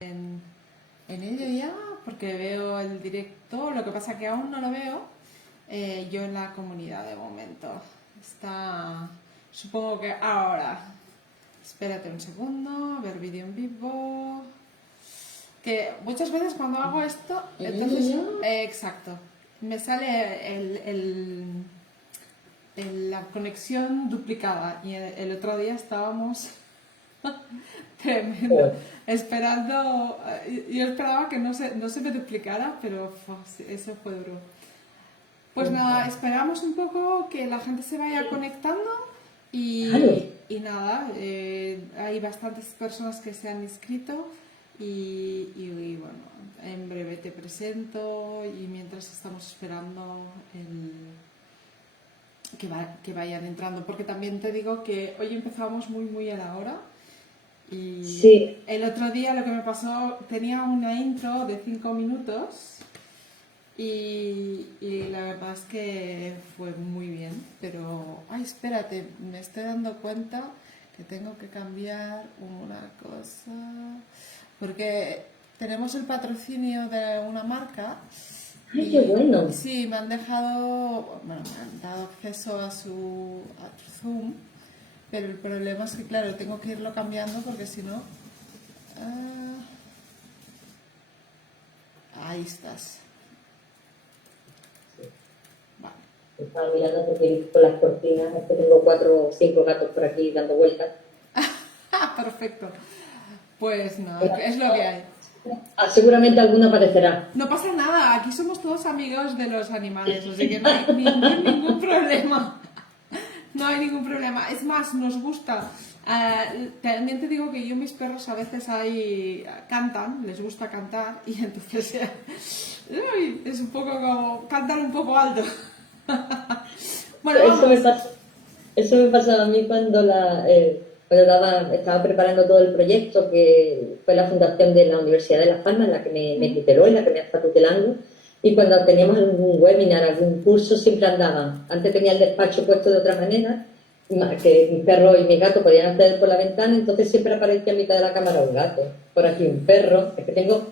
en ello ya, porque veo el directo, lo que pasa que aún no lo veo yo en la comunidad de momento. Está, supongo que ahora. Espérate un segundo, ver vídeo en vivo. Que muchas veces cuando hago esto, entonces, exacto, me sale la conexión duplicada y el otro día estábamos tremendo, esperando, yo esperaba que no se me duplicara, pero eso fue duro. Pues nada, esperamos un poco que la gente se vaya conectando y nada, hay bastantes personas que se han inscrito y bueno, en breve te presento y mientras estamos esperando que vayan entrando, porque también te digo que hoy empezamos muy a la hora. Y Sí. el otro día lo que me pasó, tenía una intro de 5 minutos y la verdad es que fue muy bien, pero... Ay, espérate, me estoy dando cuenta que tengo que cambiar una cosa, porque tenemos el patrocinio de una marca. Ay, qué bueno. Sí, me han dejado, bueno, me han dado acceso a su Zoom, pero el problema es que, claro, tengo que irlo cambiando porque si no... ahí estás. Vale. Estaba mirando porque con las cortinas, es que tengo 4 o 5 gatos por aquí dando vueltas. Perfecto. Pues no, es lo que hay. Seguramente alguno aparecerá. No pasa nada, aquí somos todos amigos de los animales, así que no hay ningún problema. No hay ningún problema. Es más, nos gusta. También te digo que yo, mis perros a veces cantan, les gusta cantar, y entonces es un poco como cantar un poco alto. Bueno, vamos. Eso me pasaba a mí cuando estaba preparando todo el proyecto, que fue la fundación de la Universidad de Las Palmas, la que me tuteló y la que me está tutelando. Y cuando teníamos algún webinar, algún curso, siempre andaban. Antes tenía el despacho puesto de otra manera, que mi perro y mi gato podían acceder por la ventana, entonces siempre aparecía a mitad de la cámara un gato. Por aquí un perro. Es que tengo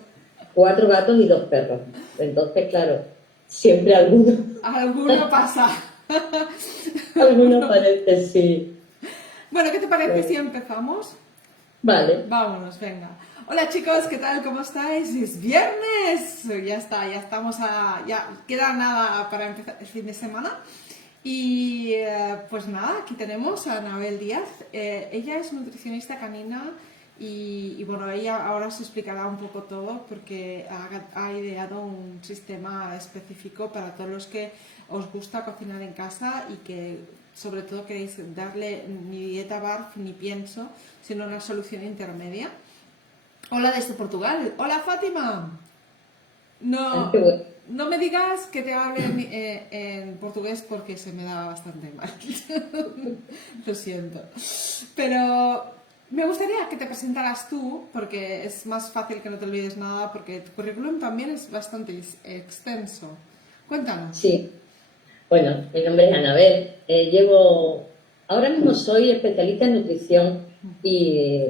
4 gatos y 2 perros. Entonces, claro, siempre alguno. Alguno pasa. Alguno aparece, sí. Bueno, ¿qué te parece si empezamos? Vale. Vámonos, venga. Hola chicos, ¿qué tal? ¿Cómo estáis? Es viernes. Ya está, ya estamos ya queda nada para empezar el fin de semana. Y pues nada, aquí tenemos a Anabel Díaz. Ella es nutricionista canina y bueno, ella ahora os explicará un poco todo porque ha ideado un sistema específico para todos los que os gusta cocinar en casa y que sobre todo queréis darle ni dieta barf ni pienso, sino una solución intermedia. Hola desde Portugal. Hola Fátima. No, no me digas que te hable en portugués porque se me da bastante mal. Lo siento. Pero me gustaría que te presentaras tú, porque es más fácil que no te olvides nada, porque tu currículum también es bastante extenso. Cuéntanos. Sí. Bueno, mi nombre es Anabel. Ahora mismo soy especialista en nutrición y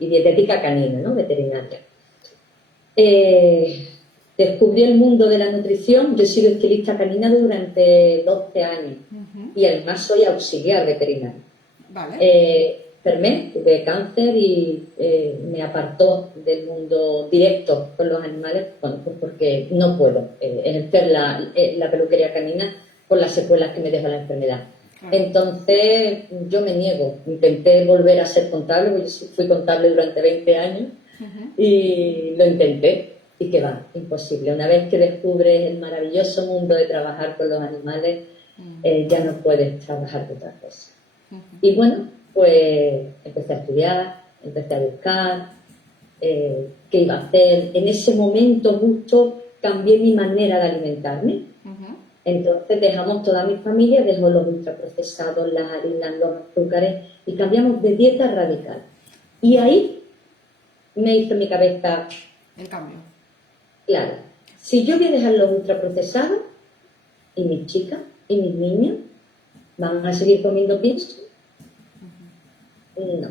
dietética canina, ¿no? Veterinaria. Descubrí el mundo de la nutrición. Yo he sido estilista canina durante 12 años y además soy auxiliar veterinario. Vale. Enfermé, tuve cáncer y me apartó del mundo directo con los animales, bueno, pues porque no puedo ejercer la peluquería canina por las secuelas que me deja la enfermedad. Entonces yo me niego, intenté volver a ser contable, porque yo fui contable durante 20 años y lo intenté y que va, imposible. Una vez que descubres el maravilloso mundo de trabajar con los animales, ya no puedes trabajar de otra cosa. Y bueno, pues empecé a estudiar, empecé a buscar qué iba a hacer. En ese momento justo cambié mi manera de alimentarme. Entonces dejamos toda mi familia, dejó los ultraprocesados, las harinas, los azúcares y cambiamos de dieta radical. Y ahí me hizo en mi cabeza el cambio. Claro, si yo voy a dejar los ultraprocesados y mis chicas y mis niños van a seguir comiendo pienso, no.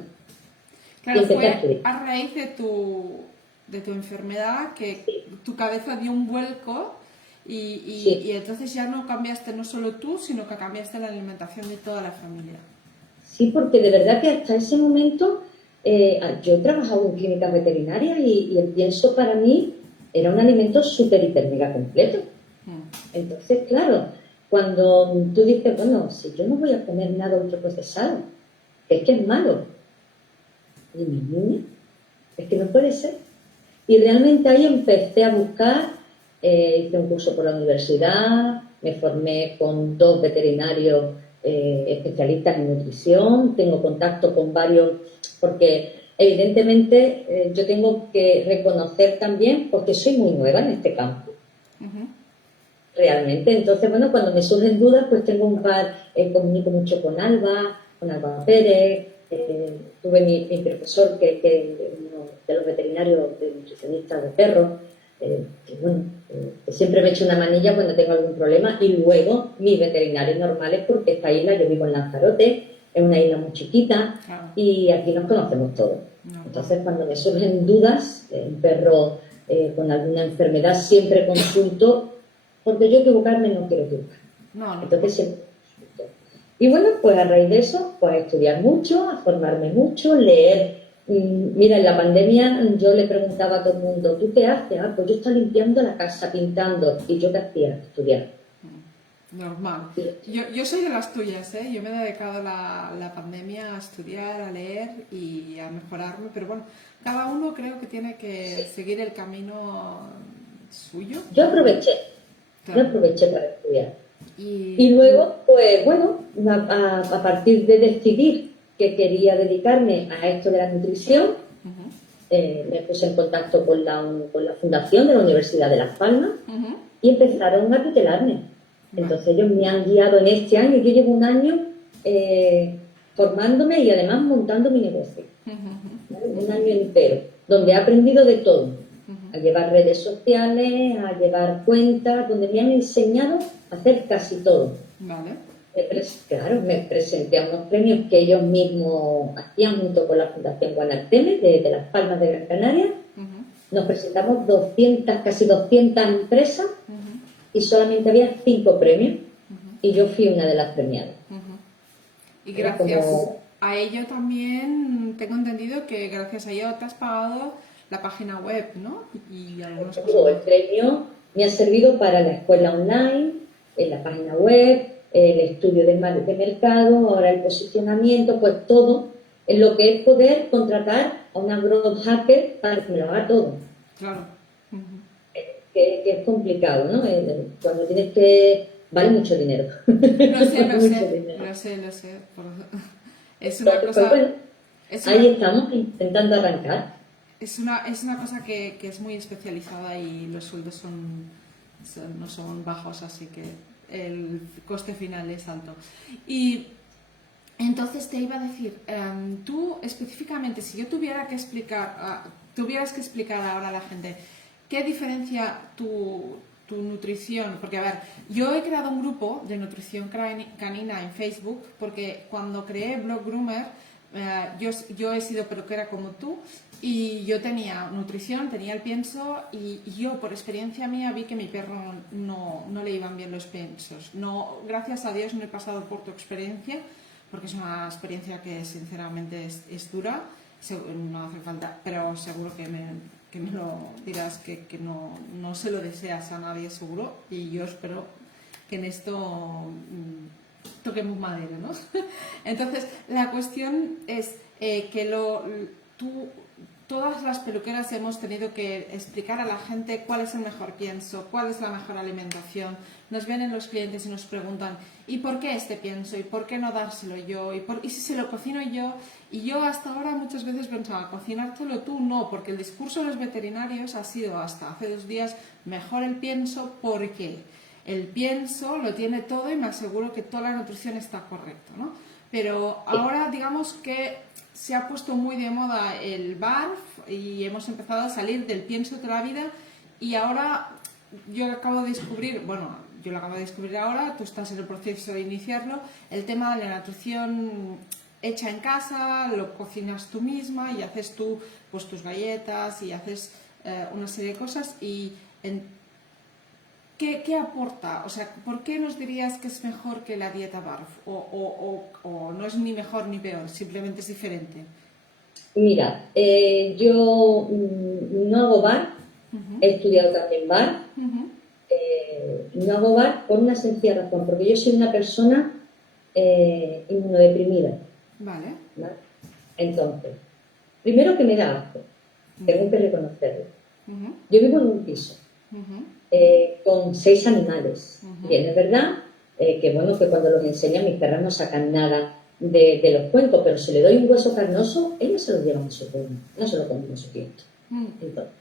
Claro, empecé a fue estudiar. a raíz de tu enfermedad que tu cabeza dio un vuelco y Sí, entonces ya no cambiaste no solo tú, sino que cambiaste la alimentación de toda la familia. sí, porque de verdad que hasta ese momento yo he trabajado en clínicas veterinarias y el pienso para mí era un alimento súper, hiper, mega completo. Mm, Entonces, claro, cuando tú dices, bueno, si yo no voy a comer nada ultraprocesado, es que es malo. Y mi niña, es que no puede ser. Y realmente ahí empecé a buscar, hice un curso por la universidad, me formé con 2 veterinarios especialistas en nutrición, tengo contacto con varios, porque evidentemente yo tengo que reconocer también, porque soy muy nueva en este campo, ujú, realmente. Entonces, bueno, cuando me surgen dudas, pues tengo un par, comunico mucho con Alba Pérez, tuve mi profesor, que uno de los veterinarios, de nutricionistas de perros, que, bueno, que siempre me echa una manilla cuando tengo algún problema, y luego mis veterinarios normales, porque esta isla, yo vivo en Lanzarote, es una isla muy chiquita, claro, y aquí nos conocemos todos. normal. Entonces, cuando me surgen dudas, un perro con alguna enfermedad, siempre consulto porque yo equivocarme no quiero equivocar. No, no te Entonces preocupes. siempre consulto. Y bueno, pues a raíz de eso, pues a estudiar mucho, a formarme mucho, leer. Mira, en la pandemia yo le preguntaba a todo el mundo, ¿tú qué haces? Ah, pues yo estaba limpiando la casa, pintando. ¿Y yo qué hacía? Estudiar. Normal. Yo soy de las tuyas, ¿eh? Yo me he dedicado la pandemia a estudiar, a leer y a mejorarme, pero bueno, cada uno creo que tiene que seguir el camino suyo, Yo aproveché, yo claro. aproveché para estudiar. Y Y luego, pues bueno, a partir de decidir que quería dedicarme a esto de la nutrición, ujú, me puse en contacto con la fundación de la Universidad de Las Palmas ujú, y empezaron a tutelarme. vale, Entonces ellos me han guiado en este año. Yo llevo un año formándome y además montando mi negocio, ¿vale? Un año entero, donde he aprendido de todo, a llevar redes sociales, a llevar cuentas, donde me han enseñado a hacer casi todo. vale, Claro, me presenté a unos premios que ellos mismos hacían junto con la Fundación Guanarteme de Las Palmas de Gran Canaria. ujú, Nos presentamos 200, casi 200 empresas ujú, y solamente había 5 premios y yo fui una de las premiadas. ujú. Y Era gracias como a ello también tengo entendido que gracias a ello te has pagado la página web, ¿no? Y algunas cosas todo el más. premio me ha servido para la escuela online, en la página web, el estudio de mercado, ahora el posicionamiento, pues todo en lo que es poder contratar a una growth hacker para que me lo haga todo. Claro. Ujú. Que es complicado, ¿no? Cuando tienes que... Vale mucho dinero. Lo sé, Vale lo mucho sé, dinero. lo sé, lo sé. Es una Entonces, pues cosa, bueno, es ahí una, estamos intentando arrancar. es una cosa que es muy especializada y los sueldos no son bajos, así que el coste final es alto. Y entonces te iba a decir, tú específicamente, si yo tuviera que explicar, tuvieras que explicar ahora a la gente, ¿qué diferencia tu nutrición? Porque, a ver, yo he creado un grupo de nutrición canina en Facebook porque cuando creé Blog Groomer, yo he sido peluquera como tú y yo tenía nutrición, tenía el pienso y yo por experiencia mía vi que a mi perro no le iban bien los piensos. No, gracias a Dios no he pasado por tu experiencia porque es una experiencia que sinceramente es dura, no hace falta, pero seguro que me lo dirás que no se lo deseas a nadie seguro y yo espero que en esto toquemos madera, ¿no? Entonces, la cuestión es tú, todas las peluqueras hemos tenido que explicar a la gente cuál es el mejor pienso, cuál es la mejor alimentación. Nos vienen los clientes y nos preguntan, ¿y por qué este pienso? ¿Y por qué no dárselo yo? ¿Y si se lo cocino yo? Y yo hasta ahora muchas veces pensaba, cocinártelo tú no, porque el discurso de los veterinarios ha sido hasta hace 2 días, mejor el pienso porque el pienso lo tiene todo y me aseguro que toda la nutrición está correcta, ¿no? Pero ahora digamos que se ha puesto muy de moda el BARF y hemos empezado a salir del pienso toda la vida y ahora yo acabo de descubrir, bueno, yo lo acabo de descubrir ahora, tú estás en el proceso de iniciarlo, el tema de la nutrición hecha en casa, lo cocinas tú misma y haces tú pues tus galletas y haces una serie de cosas. Y ¿qué aporta? O sea, ¿por qué nos dirías que es mejor que la dieta BARF? O no es ni mejor ni peor, simplemente es diferente. Mira, yo no hago bar, Ujú, he estudiado también bar, ujú. no hago bar por una sencilla razón, porque yo soy una persona inmunodeprimida, Vale. ¿vale? Entonces, primero que me da asco, tengo que reconocerlo. Ujú, Yo vivo en un piso ujú, con 6 animales. ujú. Bien, es verdad que bueno, que cuando los enseñan mis perras no sacan nada de los cuencos, pero si le doy un hueso carnoso, ellos se lo llevan a su cuerno, no se lo comen a su tiento. Mm, Entonces,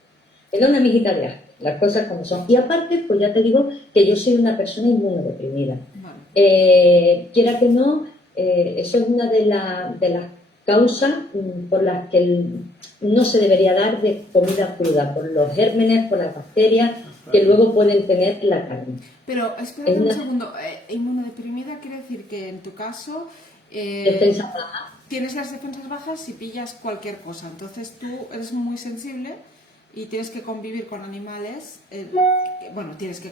era una amiguita de asco, las cosas como son. Y aparte, pues ya te digo que yo soy una persona inmunodeprimida. vale. Quiera que no, eso es una de las causas por las que no se debería dar de comida cruda, por los gérmenes, por las bacterias que luego pueden tener la carne. Pero Es espérate un una segundo, inmunodeprimida quiere decir que en tu caso defensa baja. tienes las defensas bajas y pillas cualquier cosa. Entonces tú eres muy sensible y tienes que convivir con animales. Bueno, tienes que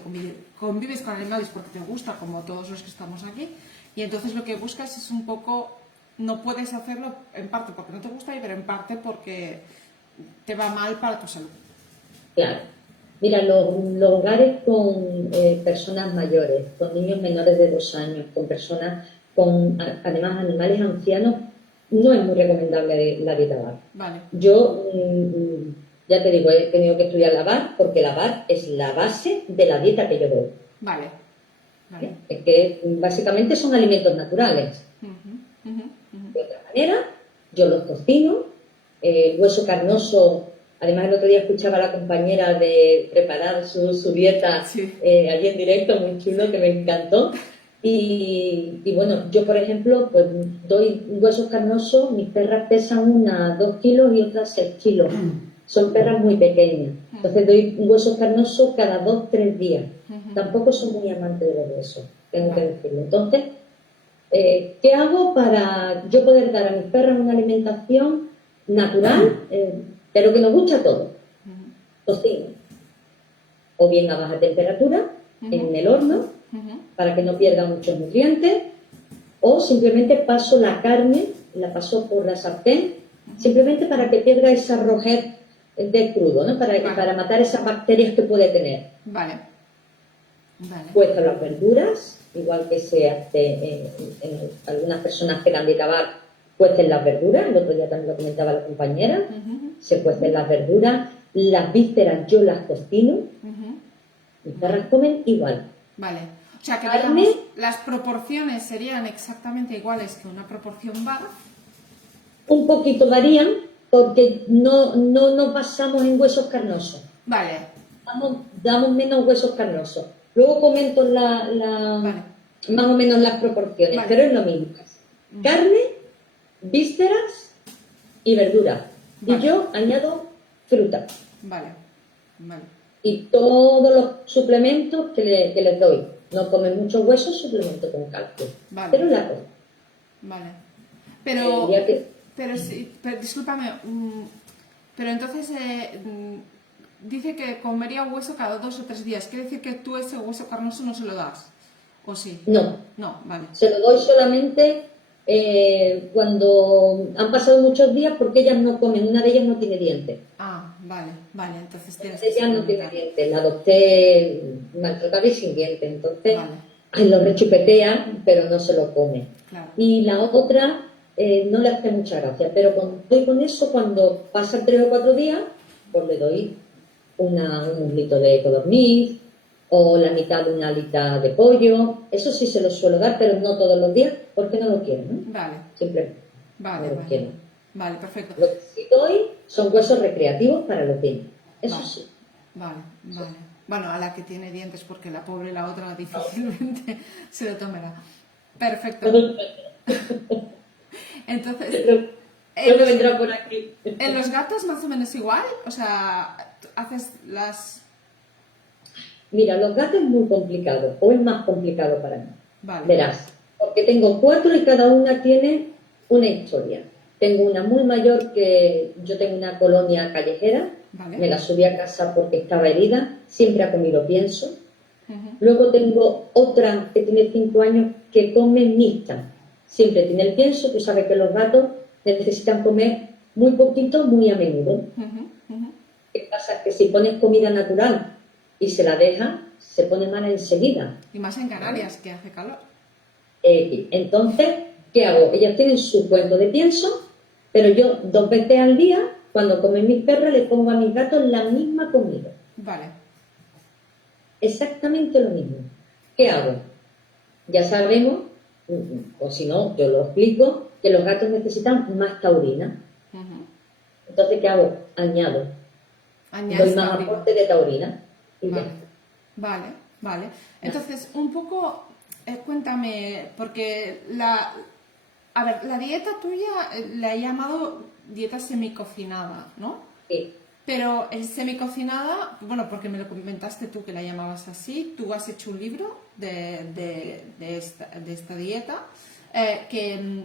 convives con animales porque te gusta, como todos los que estamos aquí. Y entonces lo que buscas es un poco, no puedes hacerlo en parte porque no te gusta, pero en parte porque te va mal para tu salud. Claro. Mira, los hogares con personas mayores, con niños menores de 2 años, con personas con además animales ancianos, no es muy recomendable la dieta BAR. Vale, Yo, ya te digo, he tenido que estudiar la BAR porque la BAR es la base de la dieta que yo doy. vale, vale. Es que básicamente son alimentos naturales. Ujú, ujú, ujú. De otra manera, yo los cocino, el hueso carnoso. Además, el otro día escuchaba a la compañera de preparar su dieta Sí. allí en directo, muy chulo, que me encantó. Y bueno, yo por ejemplo, pues doy huesos carnosos, mis perras pesan unas 2 kilos y otras 6 kilos. Son perras muy pequeñas. Entonces doy huesos carnosos cada 2 o 3 días. Tampoco soy muy amante de los huesos, tengo que Vale. decirlo. Entonces, ¿qué hago para yo poder dar a mis perras una alimentación natural, pero que nos guste a todos? Ujú, Cocino, o bien a baja temperatura, en el horno, ujú. para que no pierda muchos nutrientes, o simplemente paso la carne, la paso por la sartén, simplemente para que pierda esa rojez del crudo, ¿no? Vale. Para matar esas bacterias que puede tener. Vale. Vale. Cuezo las verduras, igual que se hace en algunas personas que dan dieta bar, cuecen las verduras, el otro día también lo comentaba la compañera, Ujú, se cuecen las verduras, las vísceras yo las cocino, ujú. mis perras comen igual. Vale. O sea que Carne. digamos, las proporciones serían exactamente iguales que una proporción bar. Un poquito varían porque no nos basamos en huesos carnosos, Vale. damos menos huesos carnosos. Luego comento Vale. más o menos las proporciones, Vale. pero es lo mismo. Carne, vísceras y verduras. Vale. Y yo añado fruta Vale. Vale. y todos los suplementos que les doy. No comen muchos huesos, suplemento con calcio. Vale. Pero la como. Vale. El día que- Pero sí, discúlpame, pero entonces dice que comería hueso cada 2 o 3 días. ¿Quiere decir que tú ese hueso carnoso no se lo das? ¿O sí? No, No, vale. se lo doy solamente cuando han pasado muchos días porque ellas no comen. Una de ellas no tiene dientes. Ah, vale, vale, entonces tienes que Ella no tiene suplementar. dientes. La adopté maltratada y sin dientes. Entonces, Vale. lo rechupetea, pero no se lo come. Claro. Y la otra no le hace mucha gracia. Pero cuando estoy con eso, cuando pasan 3 o 4 días, pues le doy un muslito de codorniz o la mitad de una alita de pollo. Eso sí se lo suelo dar, pero no todos los días porque no lo quiero, ¿no? Vale, Simplemente vale, no lo vale. quiero. Vale, perfecto. Lo que sí doy son huesos recreativos para los niños. Eso Vale. sí. Vale, vale. Bueno, a la que tiene dientes, porque la pobre la otra difícilmente se lo tomará. Perfecto. Entonces, Luego vendrá por aquí. ¿en los gatos más o menos igual? O sea, haces las... Mira, los gatos es muy complicado, o es más complicado para mí. Vale. Verás, porque tengo 4 y cada una tiene una historia. Tengo una muy mayor que yo tengo una colonia callejera, Vale. me la subí a casa porque estaba herida, siempre ha comido pienso. Ujú. Luego tengo otra que tiene 5 años que come mixta. Siempre tiene el pienso, tú sabes que los gatos necesitan comer muy poquito, muy a menudo. Ujú, ujú. ¿Qué pasa? Que si pones comida natural y se la deja, se pone mala enseguida. Y más en Canarias, que hace calor. Entonces, ¿qué hago? Ellas tienen su cuento de pienso, pero yo 2 veces al día, cuando comen mis perras, les pongo a mis gatos la misma comida. Vale. Exactamente lo mismo. ¿Qué hago? Ya sabemos, o si no, yo lo explico, que los gatos necesitan más taurina. Ujú. Entonces, ¿qué hago? Añado. Doy Añades más taurina. aporte de taurina. Y ya Vale, está. vale, vale. Entonces, un poco, cuéntame, porque a ver, la dieta tuya la he llamado dieta semicocinada, ¿no? Sí. Pero el semicocinada, bueno, porque me lo comentaste tú que la llamabas así, tú has hecho un libro de esta dieta que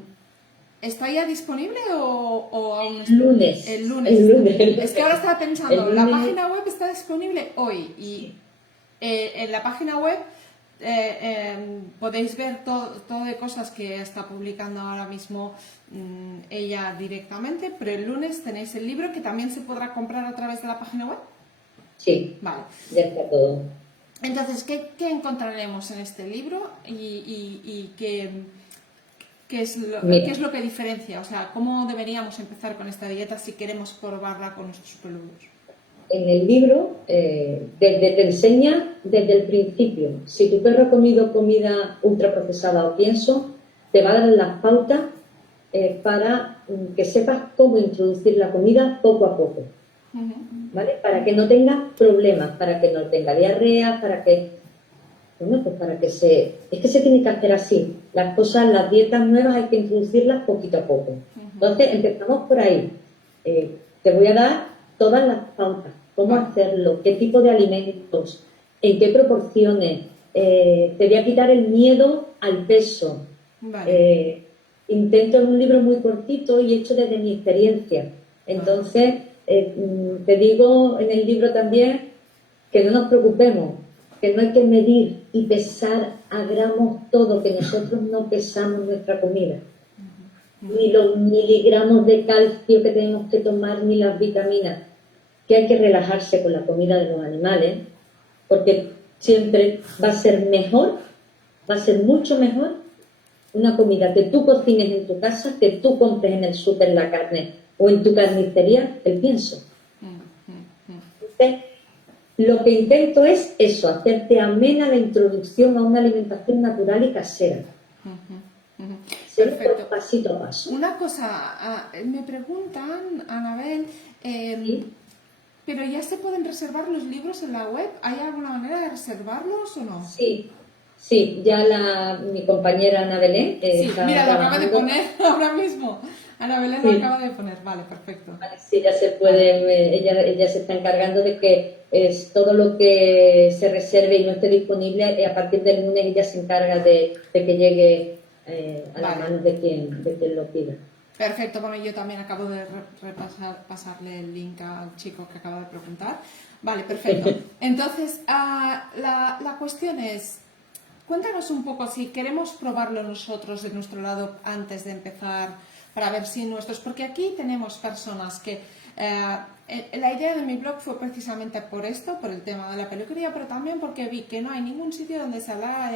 ¿está ya disponible o aún El lunes. el lunes El está? lunes. Es que ahora estaba pensando, El la lunes. página web está disponible hoy y en la página web podéis ver todo de cosas que está publicando ahora mismo ella directamente, pero el lunes tenéis el libro que también se podrá comprar a través de la página web. Sí, Vale. ya está todo. Entonces, ¿qué encontraremos en este libro y Mira, qué es lo que diferencia? O sea, ¿cómo deberíamos empezar con esta dieta si queremos probarla con nuestros peludos? en el libro te enseña desde el principio. Si tu perro ha comido comida ultraprocesada o pienso, te va a dar las pautas para que sepas cómo introducir la comida poco a poco, Ujú. ¿vale? Para que no tenga problemas, para que no tenga diarrea, para que, bueno, pues para que es que se tiene que hacer así. Las cosas, las dietas nuevas hay que introducirlas poquito a poco. Entonces empezamos por ahí. Te voy a dar todas las pautas, cómo Vale. hacerlo, qué tipo de alimentos, en qué proporciones. Te voy a quitar el miedo al peso. Vale. Intento en un libro muy cortito y hecho desde mi experiencia. Entonces, te digo en el libro también que no nos preocupemos, que no hay que medir y pesar a gramos todo, que nosotros no pesamos nuestra comida. Ni los miligramos de calcio que tenemos que tomar, ni las vitaminas, que hay que relajarse con la comida de los animales, porque siempre va a ser mejor, va a ser mucho mejor una comida que tú cocines en tu casa, que tú compres en el súper la carne o en tu carnicería el pienso. Entonces, lo que intento es eso, hacerte amena la introducción a una alimentación natural y casera. Siempre Perfecto. pasito a paso. Una cosa, me preguntan, Anabel, ¿Sí? ¿pero ya se pueden reservar los libros en la web? ¿Hay alguna manera de reservarlos o no? Sí, ya mi compañera Ana Belén Sí, está mira, lo acaba de trabajando. poner ahora mismo. Ana Belén lo Sí. acaba de poner, vale, perfecto. Vale, sí, ya se puede, ella se está encargando de que todo lo que se reserve y no esté disponible, a partir del lunes ella se encarga de que llegue a las Vale. manos de quien lo pida. Perfecto, bueno, yo también acabo de pasarle el link al chico que acaba de preguntar. Vale, perfecto. Entonces, la cuestión es, cuéntanos un poco si queremos probarlo nosotros de nuestro lado antes de empezar para ver si nuestros... Porque aquí tenemos personas que... la idea de mi blog fue precisamente por esto, por el tema de la peluquería, pero también porque vi que no hay ningún sitio donde se hablara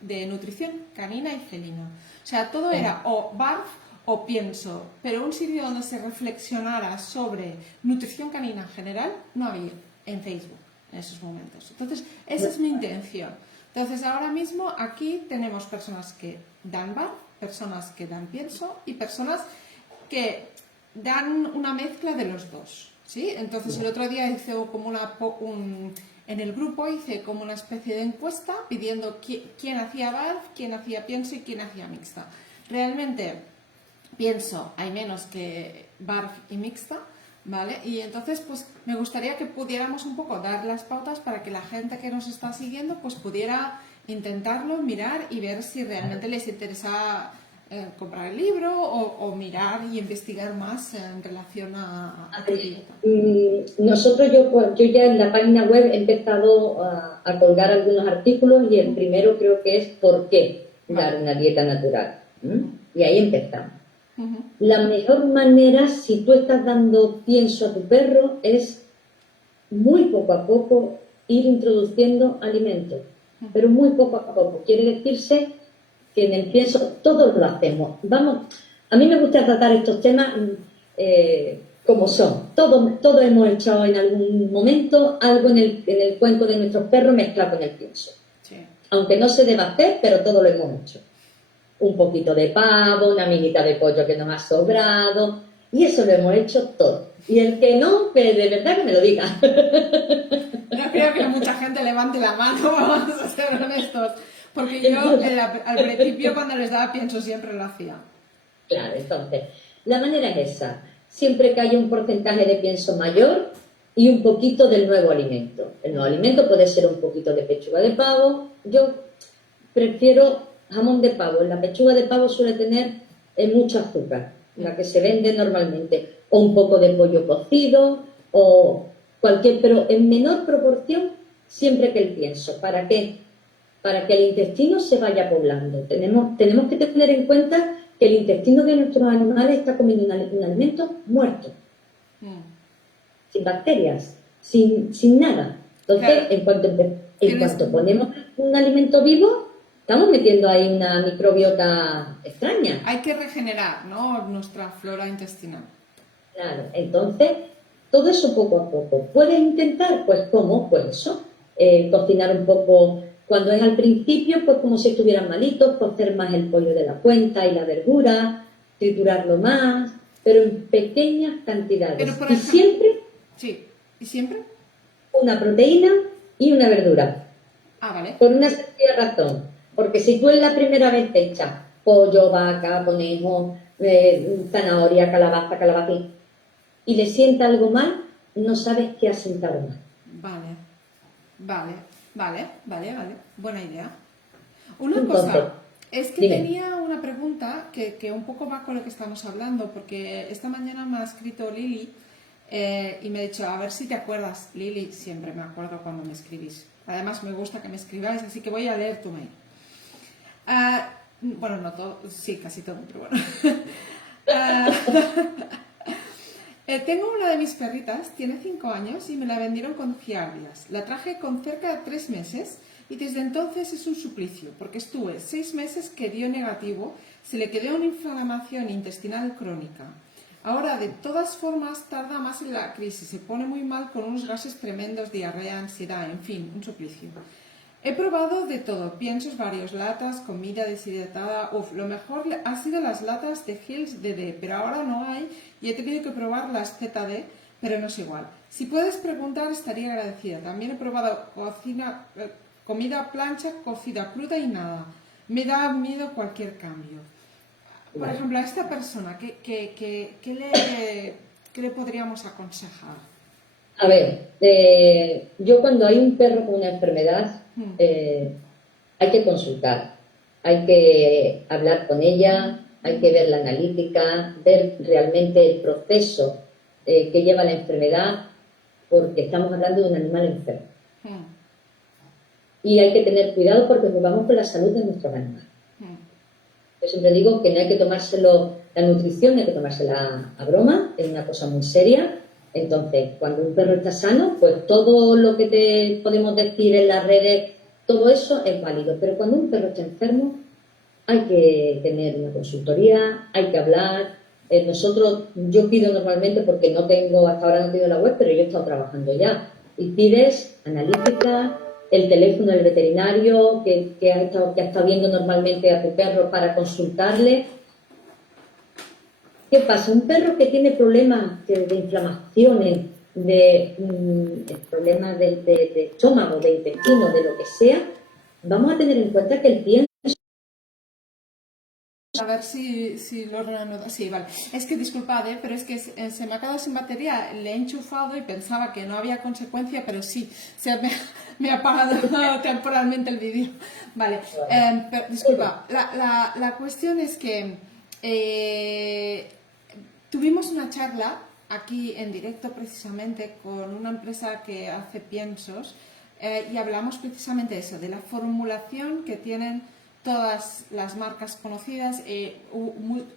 de nutrición canina y felina. O sea, todo era o barf o pienso, pero un sitio donde se reflexionara sobre nutrición canina en general no había en Facebook en esos momentos. Entonces, esa es mi intención. Entonces, ahora mismo aquí tenemos personas que dan bar, personas que dan pienso y personas que dan una mezcla de los dos, ¿sí? Entonces, el otro día hice como en el grupo hice como una especie de encuesta pidiendo quién hacía bar, quién hacía pienso y quién hacía mixta. Realmente, pienso hay menos que barf y mixta, ¿vale? Y entonces, pues me gustaría que pudiéramos un poco dar las pautas para que la gente que nos está siguiendo, pues pudiera intentarlo, mirar y ver si realmente les interesa comprar el libro o mirar y investigar más en relación a tu dieta? Nosotros, yo ya en la página web he empezado a colgar algunos artículos y el primero creo que es ¿por qué dar una dieta natural? Y ahí empezamos. La mejor manera, si tú estás dando pienso a tu perro, es muy poco a poco ir introduciendo alimentos, pero muy poco a poco. Quiere decirse que en el pienso todos lo hacemos. Vamos, a mí me gusta tratar estos temas como son. Todos hemos hecho en algún momento algo en el cuenco de nuestros perros mezclado con el pienso. Sí. Aunque no se deba hacer, pero todo lo hemos hecho. Un poquito de pavo, una minita de pollo que nos ha sobrado, y eso lo hemos hecho todo. Y el que no, que de verdad que me lo diga. No creo que mucha gente levante la mano, vamos a ser honestos. Porque yo al principio cuando les daba pienso siempre lo hacía. Claro, entonces, la manera es esa. Siempre que haya un porcentaje de pienso mayor y un poquito del nuevo alimento. El nuevo alimento puede ser un poquito de pechuga de pavo. Yo prefiero jamón de pavo. La pechuga de pavo suele tener mucho azúcar, la que se vende normalmente. O un poco de pollo cocido, o cualquier, pero en menor proporción siempre que el pienso. ¿Para qué? Para que el intestino se vaya poblando. Tenemos que tener en cuenta que el intestino de nuestros animales está comiendo un alimento muerto, sin bacterias, sin nada. Entonces, claro, en cuanto ponemos un alimento vivo, estamos metiendo ahí una microbiota extraña. Hay que regenerar, ¿no?, nuestra flora intestinal. Claro, entonces, todo eso poco a poco. ¿Puedes intentar? Pues, ¿cómo? Pues eso, cocinar un poco. Cuando es al principio, pues como si estuvieran malitos, cocer más el pollo de la cuenta y la verdura, triturarlo más, pero en pequeñas cantidades. Pero por ejemplo, y siempre... Sí, ¿y siempre? Una proteína y una verdura. Ah, vale. Por una sencilla razón. Porque si tú en la primera vez te echas pollo, vaca, conejo, zanahoria, calabacín, y le sienta algo mal, no sabes qué ha sentado mal. Vale. Buena idea. Una cosa, es que dime. tenía una pregunta que un poco va con lo que estamos hablando, porque esta mañana me ha escrito Lili y me ha dicho, a ver si te acuerdas. Lili, siempre me acuerdo cuando me escribís. Además me gusta que me escribáis, así que voy a leer tu mail. Bueno, no todo, sí, casi todo, pero bueno. Tengo una de mis perritas, tiene 5 años y me la vendieron con giardias. La traje con cerca de 3 meses y desde entonces es un suplicio, porque estuve 6 meses que dio negativo, se le quedó una inflamación intestinal crónica. Ahora, de todas formas, tarda más en la crisis, se pone muy mal con unos gases tremendos, diarrea, ansiedad, en fin, un suplicio. He probado de todo, piensos varios, latas, comida deshidratada. Lo mejor ha sido las latas de Hills DD, pero ahora no hay y he tenido que probar las ZD, pero no es igual. Si puedes preguntar, estaría agradecida. También he probado comida plancha, cocida cruda y nada. Me da miedo cualquier cambio. Por ejemplo, a esta persona, ¿qué le podríamos aconsejar? A ver, yo cuando hay un perro con una enfermedad, hay que consultar, hay que hablar con ella, hay que ver la analítica, ver realmente el proceso que lleva la enfermedad, porque estamos hablando de un animal enfermo. Y hay que tener cuidado porque jugamos con la salud de nuestros animales. Yo siempre digo que no hay que tomárselo, la nutrición no hay que tomársela a broma, es una cosa muy seria. Entonces, cuando un perro está sano, pues todo lo que te podemos decir en las redes, todo eso es válido. Pero cuando un perro está enfermo, hay que tener una consultoría, hay que hablar. Yo pido normalmente, porque hasta ahora no tengo la web, pero yo he estado trabajando ya. Y pides analítica, el teléfono del veterinario que ha estado viendo normalmente a tu perro para consultarle. ¿Qué pasa? Un perro que tiene problemas de inflamaciones, problemas de estómago, de intestino, de lo que sea, vamos a tener en cuenta que el pienso A ver si lo reanudo. Sí, vale. Es que disculpad, pero es que se me ha quedado sin batería. Le he enchufado y pensaba que no había consecuencia, pero sí, me ha apagado temporalmente el vídeo. Vale, pero, disculpa. La cuestión es que tuvimos una charla aquí en directo precisamente con una empresa que hace piensos y hablamos precisamente de eso, de la formulación que tienen todas las marcas conocidas.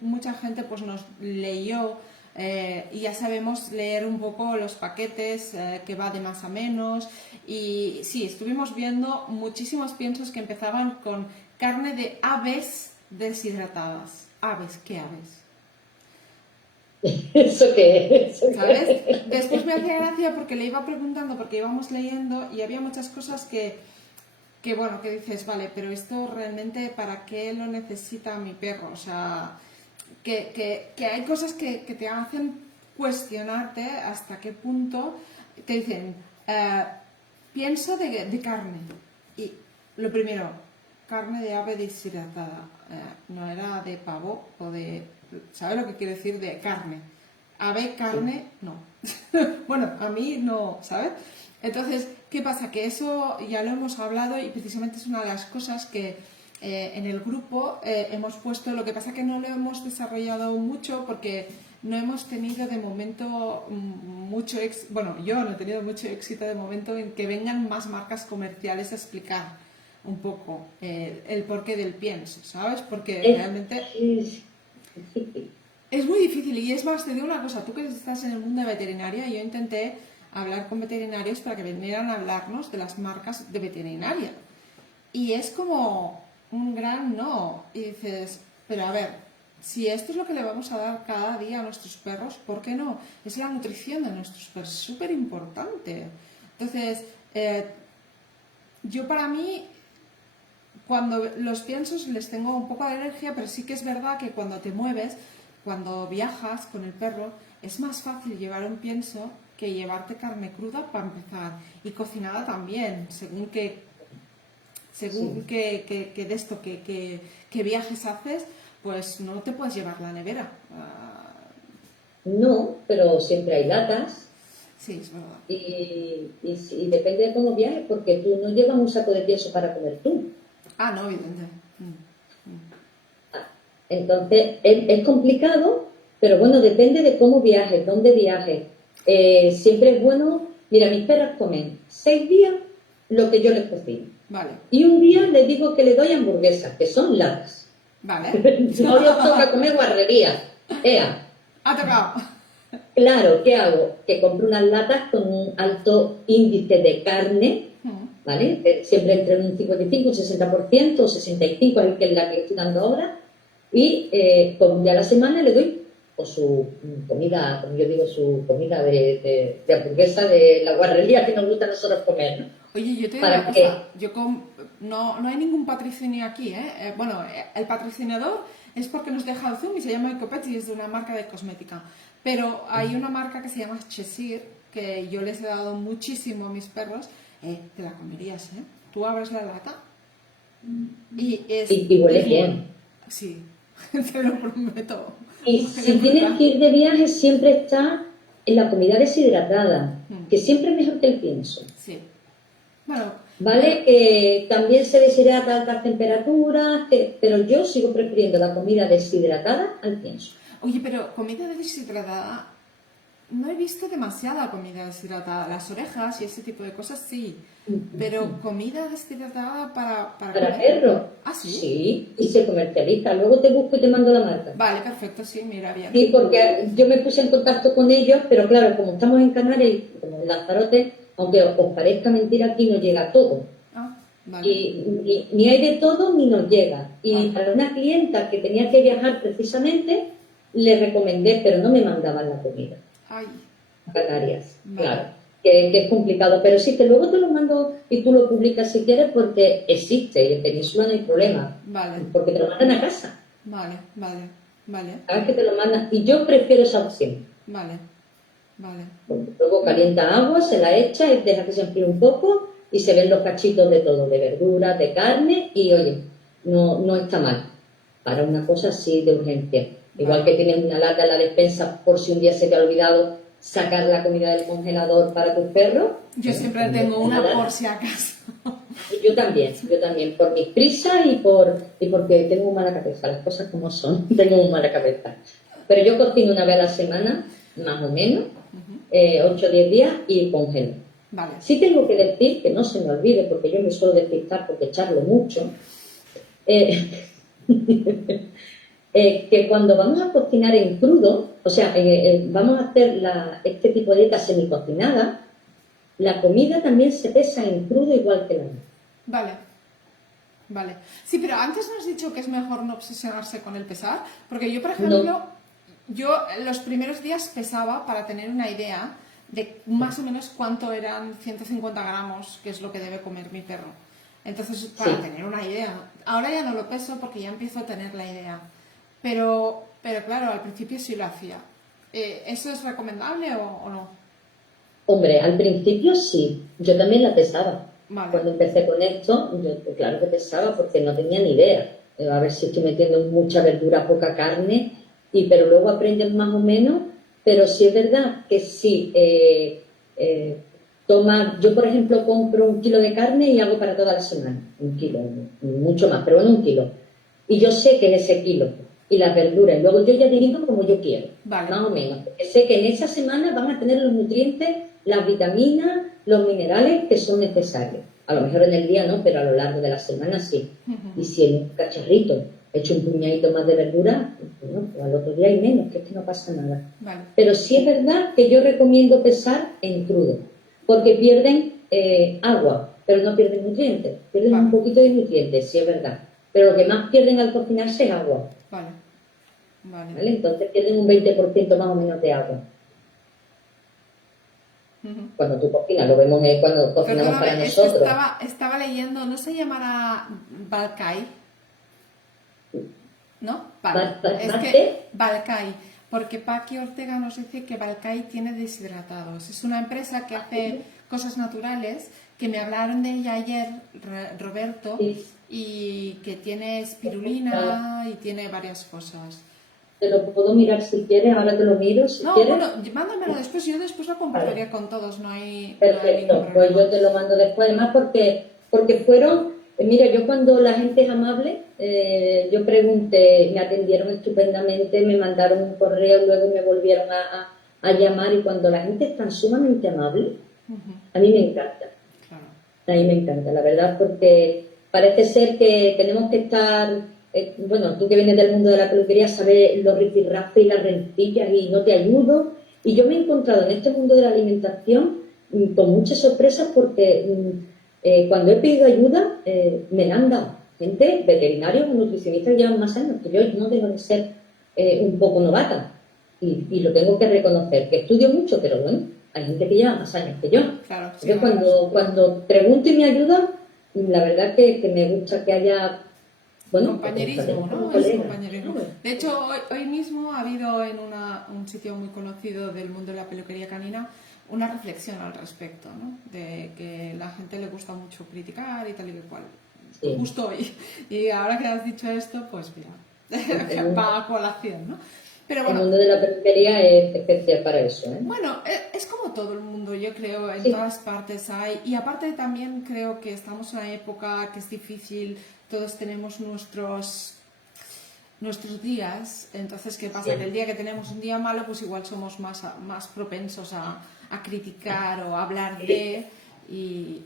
Mucha gente pues nos leyó y ya sabemos leer un poco los paquetes que va de más a menos, y sí, estuvimos viendo muchísimos piensos que empezaban con carne de aves deshidratadas. Aves, ¿qué aves? ¿Eso qué es? ¿Sabes? Después me hacía gracia porque le iba preguntando, porque íbamos leyendo y había muchas cosas que bueno, que dices, vale, pero esto realmente, ¿para qué lo necesita mi perro? O sea, que hay cosas que te hacen cuestionarte hasta qué punto te dicen, pienso de carne. Y lo primero, carne de ave deshidratada. No era de pavo o de... ¿Sabes lo que quiere decir de carne? Ave, carne, no. Bueno, a mí no, ¿sabes? Entonces, ¿qué pasa? Que eso ya lo hemos hablado y precisamente es una de las cosas que en el grupo hemos puesto. Lo que pasa que no lo hemos desarrollado mucho porque no hemos tenido de momento mucho éxito. Bueno, yo no he tenido mucho éxito de momento en que vengan más marcas comerciales a explicar un poco el porqué del pienso, ¿sabes? Porque realmente es muy difícil. Y es más, te digo una cosa, tú que estás en el mundo de veterinaria, yo intenté hablar con veterinarios para que vinieran a hablarnos de las marcas de veterinaria. Y es como un gran no. Y dices, pero a ver, si esto es lo que le vamos a dar cada día a nuestros perros, ¿por qué no? Es la nutrición de nuestros perros, súper importante. Entonces, yo para mí, cuando los piensos les tengo un poco de alergia, pero sí que es verdad que cuando te mueves, cuando viajas con el perro, es más fácil llevar un pienso que llevarte carne cruda para empezar, y cocinada también, según Sí. que de esto, que viajes haces, pues no te puedes llevar la nevera. No, pero siempre hay latas Sí, es verdad. y depende de cómo viajes, porque tú no llevas un saco de pienso para comer tú. Ah, no, evidente. Entonces, es complicado, pero bueno, depende de cómo viajes, dónde viajes. Siempre es bueno, mira, mis perras comen 6 días lo que yo les cocino. Vale, Y un día les digo que les doy hamburguesas, que son latas. vale. No les toca comer guarrerías. Ea, Ha tocado. claro, ¿qué hago? Que compro unas latas con un alto índice de carne, ¿vale? Siempre entre un 55 y un 60%, o 65%, que es la que le estoy dando ahora. Y pues un día a la semana le doy pues, su comida, como yo digo, su comida de hamburguesa de la guarrería que nos gusta a nosotros comer, ¿no? Oye, yo te digo ¿Para una qué? cosa, no hay ningún patrocinio aquí, ¿eh? Bueno, el patrocinador es porque nos deja el Zoom y se llama Ecopet y es de una marca de cosmética. Pero hay una marca que se llama Cheshire, que yo les he dado muchísimo a mis perros. Te la comerías, ¿eh? Tú abres la lata y es... Y huele bien. Sí, te lo prometo. Y si tienes que ir de viaje, siempre está en la comida deshidratada, que siempre es mejor que el pienso. Sí. Bueno, ¿Vale? También se deshidrata a altas temperaturas, pero yo sigo prefiriendo la comida deshidratada al pienso. oye, pero comida deshidratada, no he visto demasiada comida deshidratada. Las orejas y ese tipo de cosas sí, pero comida deshidratada para ¿Para comer. perros? ¿Ah, sí? Sí, y se comercializa. Luego te busco y te mando la marca. Vale, perfecto, sí, mira, bien. Sí, porque yo me puse en contacto con ellos, pero claro, como estamos en Canarias y como en Lanzarote, aunque os parezca mentira, aquí no llega todo. Ah, vale. Y ni hay de todo ni nos llega. Y para una clienta que tenía que viajar precisamente, le recomendé, pero no me mandaban la comida Ay, a Canarias. vale. Claro, que es complicado. Pero sí, que luego te lo mando y tú lo publicas si quieres, porque existe y en Península no hay problema. Vale, Porque te lo mandan a casa. vale, vale, vale, Sabes que te lo mandan. Y yo prefiero esa opción. vale, vale. Porque luego calienta agua, se la echa y deja que se enfríe un poco y se ven los cachitos de todo, de verduras, de carne y oye, no está mal. para una cosa así de urgencia. Igual que tienes una lata en la despensa por si un día se te ha olvidado sacar la comida del congelador para tus perros. Yo siempre tengo una por si acaso. Yo también, por mis prisas y porque tengo muy mala cabeza, las cosas como son, tengo muy mala cabeza. Pero yo cocino una vez a la semana, más o menos, 8 o 10 días y congelo. Vale. Sí tengo que decir, que no se me olvide, porque yo me suelo despistar porque charlo mucho, que cuando vamos a cocinar en crudo, o sea, vamos a hacer este tipo de dieta semicocinada, la comida también se pesa en crudo igual que la otra. Vale. Vale. Sí, pero antes nos has dicho que es mejor no obsesionarse con el pesar, porque yo, por ejemplo, yo los primeros días pesaba para tener una idea de más o menos cuánto eran 150 gramos, que es lo que debe comer mi perro. Entonces, para tener una idea. Ahora ya no lo peso porque ya empiezo a tener la idea. Pero claro, al principio sí lo hacía. ¿Eso es recomendable o no? Hombre, al principio sí, yo también la pesaba. Vale. Cuando empecé con esto, yo claro que pesaba porque no tenía ni idea. A ver si estoy metiendo mucha verdura, poca carne, pero luego aprendes más o menos. Pero sí es verdad que sí, yo por ejemplo compro 1 kilo de carne y hago para toda la semana, 1 kilo, mucho más, pero bueno, 1 kilo. Y yo sé que en ese kilo, y las verduras, y luego yo ya divido como yo quiero, vale, más o menos. Porque sé que en esa semana van a tener los nutrientes, las vitaminas, los minerales que son necesarios. A lo mejor en el día no, pero a lo largo de la semana sí. Y si en un cacharrito he hecho un puñadito más de verdura, bueno, pues al otro día hay menos, que es que no pasa nada. Vale. Pero sí es verdad que yo recomiendo pesar en crudo, porque pierden agua, pero no pierden nutrientes. Pierden un poquito de nutrientes, sí es verdad. Pero lo que más pierden al cocinarse es agua. Vale. ¿Vale? Entonces pierden un 20% más o menos de agua. Cuando tú cocinas, lo vemos cuando cocinamos para nosotros. Estaba leyendo, ¿no se llamará Balkai? ¿No? Vale. Es que Balkai, porque Paqui Ortega nos dice que Balkai tiene deshidratados. Es una empresa que hace cosas naturales, que me hablaron de ella ayer, Roberto, Sí. y que tiene espirulina y tiene varias cosas. Te lo puedo mirar si quieres, ahora te lo miro si quieres. Bueno, mándamelo después, yo después lo compartiría con todos, no hay Perfecto, ningún pues problema. yo te lo mando después, además porque fueron, mira, yo cuando la gente es amable, yo pregunté, me atendieron estupendamente, me mandaron un correo, luego me volvieron a llamar, y cuando la gente es tan sumamente amable, a mí me encanta. Claro. A mí me encanta, la verdad, porque parece ser que tenemos que estar, bueno, tú que vienes del mundo de la peluquería sabes los rifirrafes y las rencillas y no te ayudo. Y yo me he encontrado en este mundo de la alimentación con muchas sorpresas porque cuando he pedido ayuda me la han dado. Gente, veterinarios o nutricionistas que llevan más años, que yo no dejo de ser un poco novata. Y lo tengo que reconocer, que estudio mucho, pero bueno, hay gente que lleva más años que yo. Claro, sí, entonces cuando pregunto y me ayudan, la verdad que me gusta que haya compañerismo, ¿no? Es compañerismo. De hecho, hoy mismo ha habido en un sitio muy conocido del mundo de la peluquería canina una reflexión al respecto, ¿no? De que la gente le gusta mucho criticar y tal y cual. Sí. Justo hoy. Y ahora que has dicho esto, pues mira, va a colación, ¿no? Pero bueno, el mundo de la peluquería es especial para eso, ¿eh? Bueno, es como todo el mundo, yo creo, en todas partes hay. Y aparte también creo que estamos en una época que es difícil, todos tenemos nuestros días, entonces ¿qué pasa? Que el día que tenemos un día malo, pues igual somos más propensos a criticar o a hablar de... Y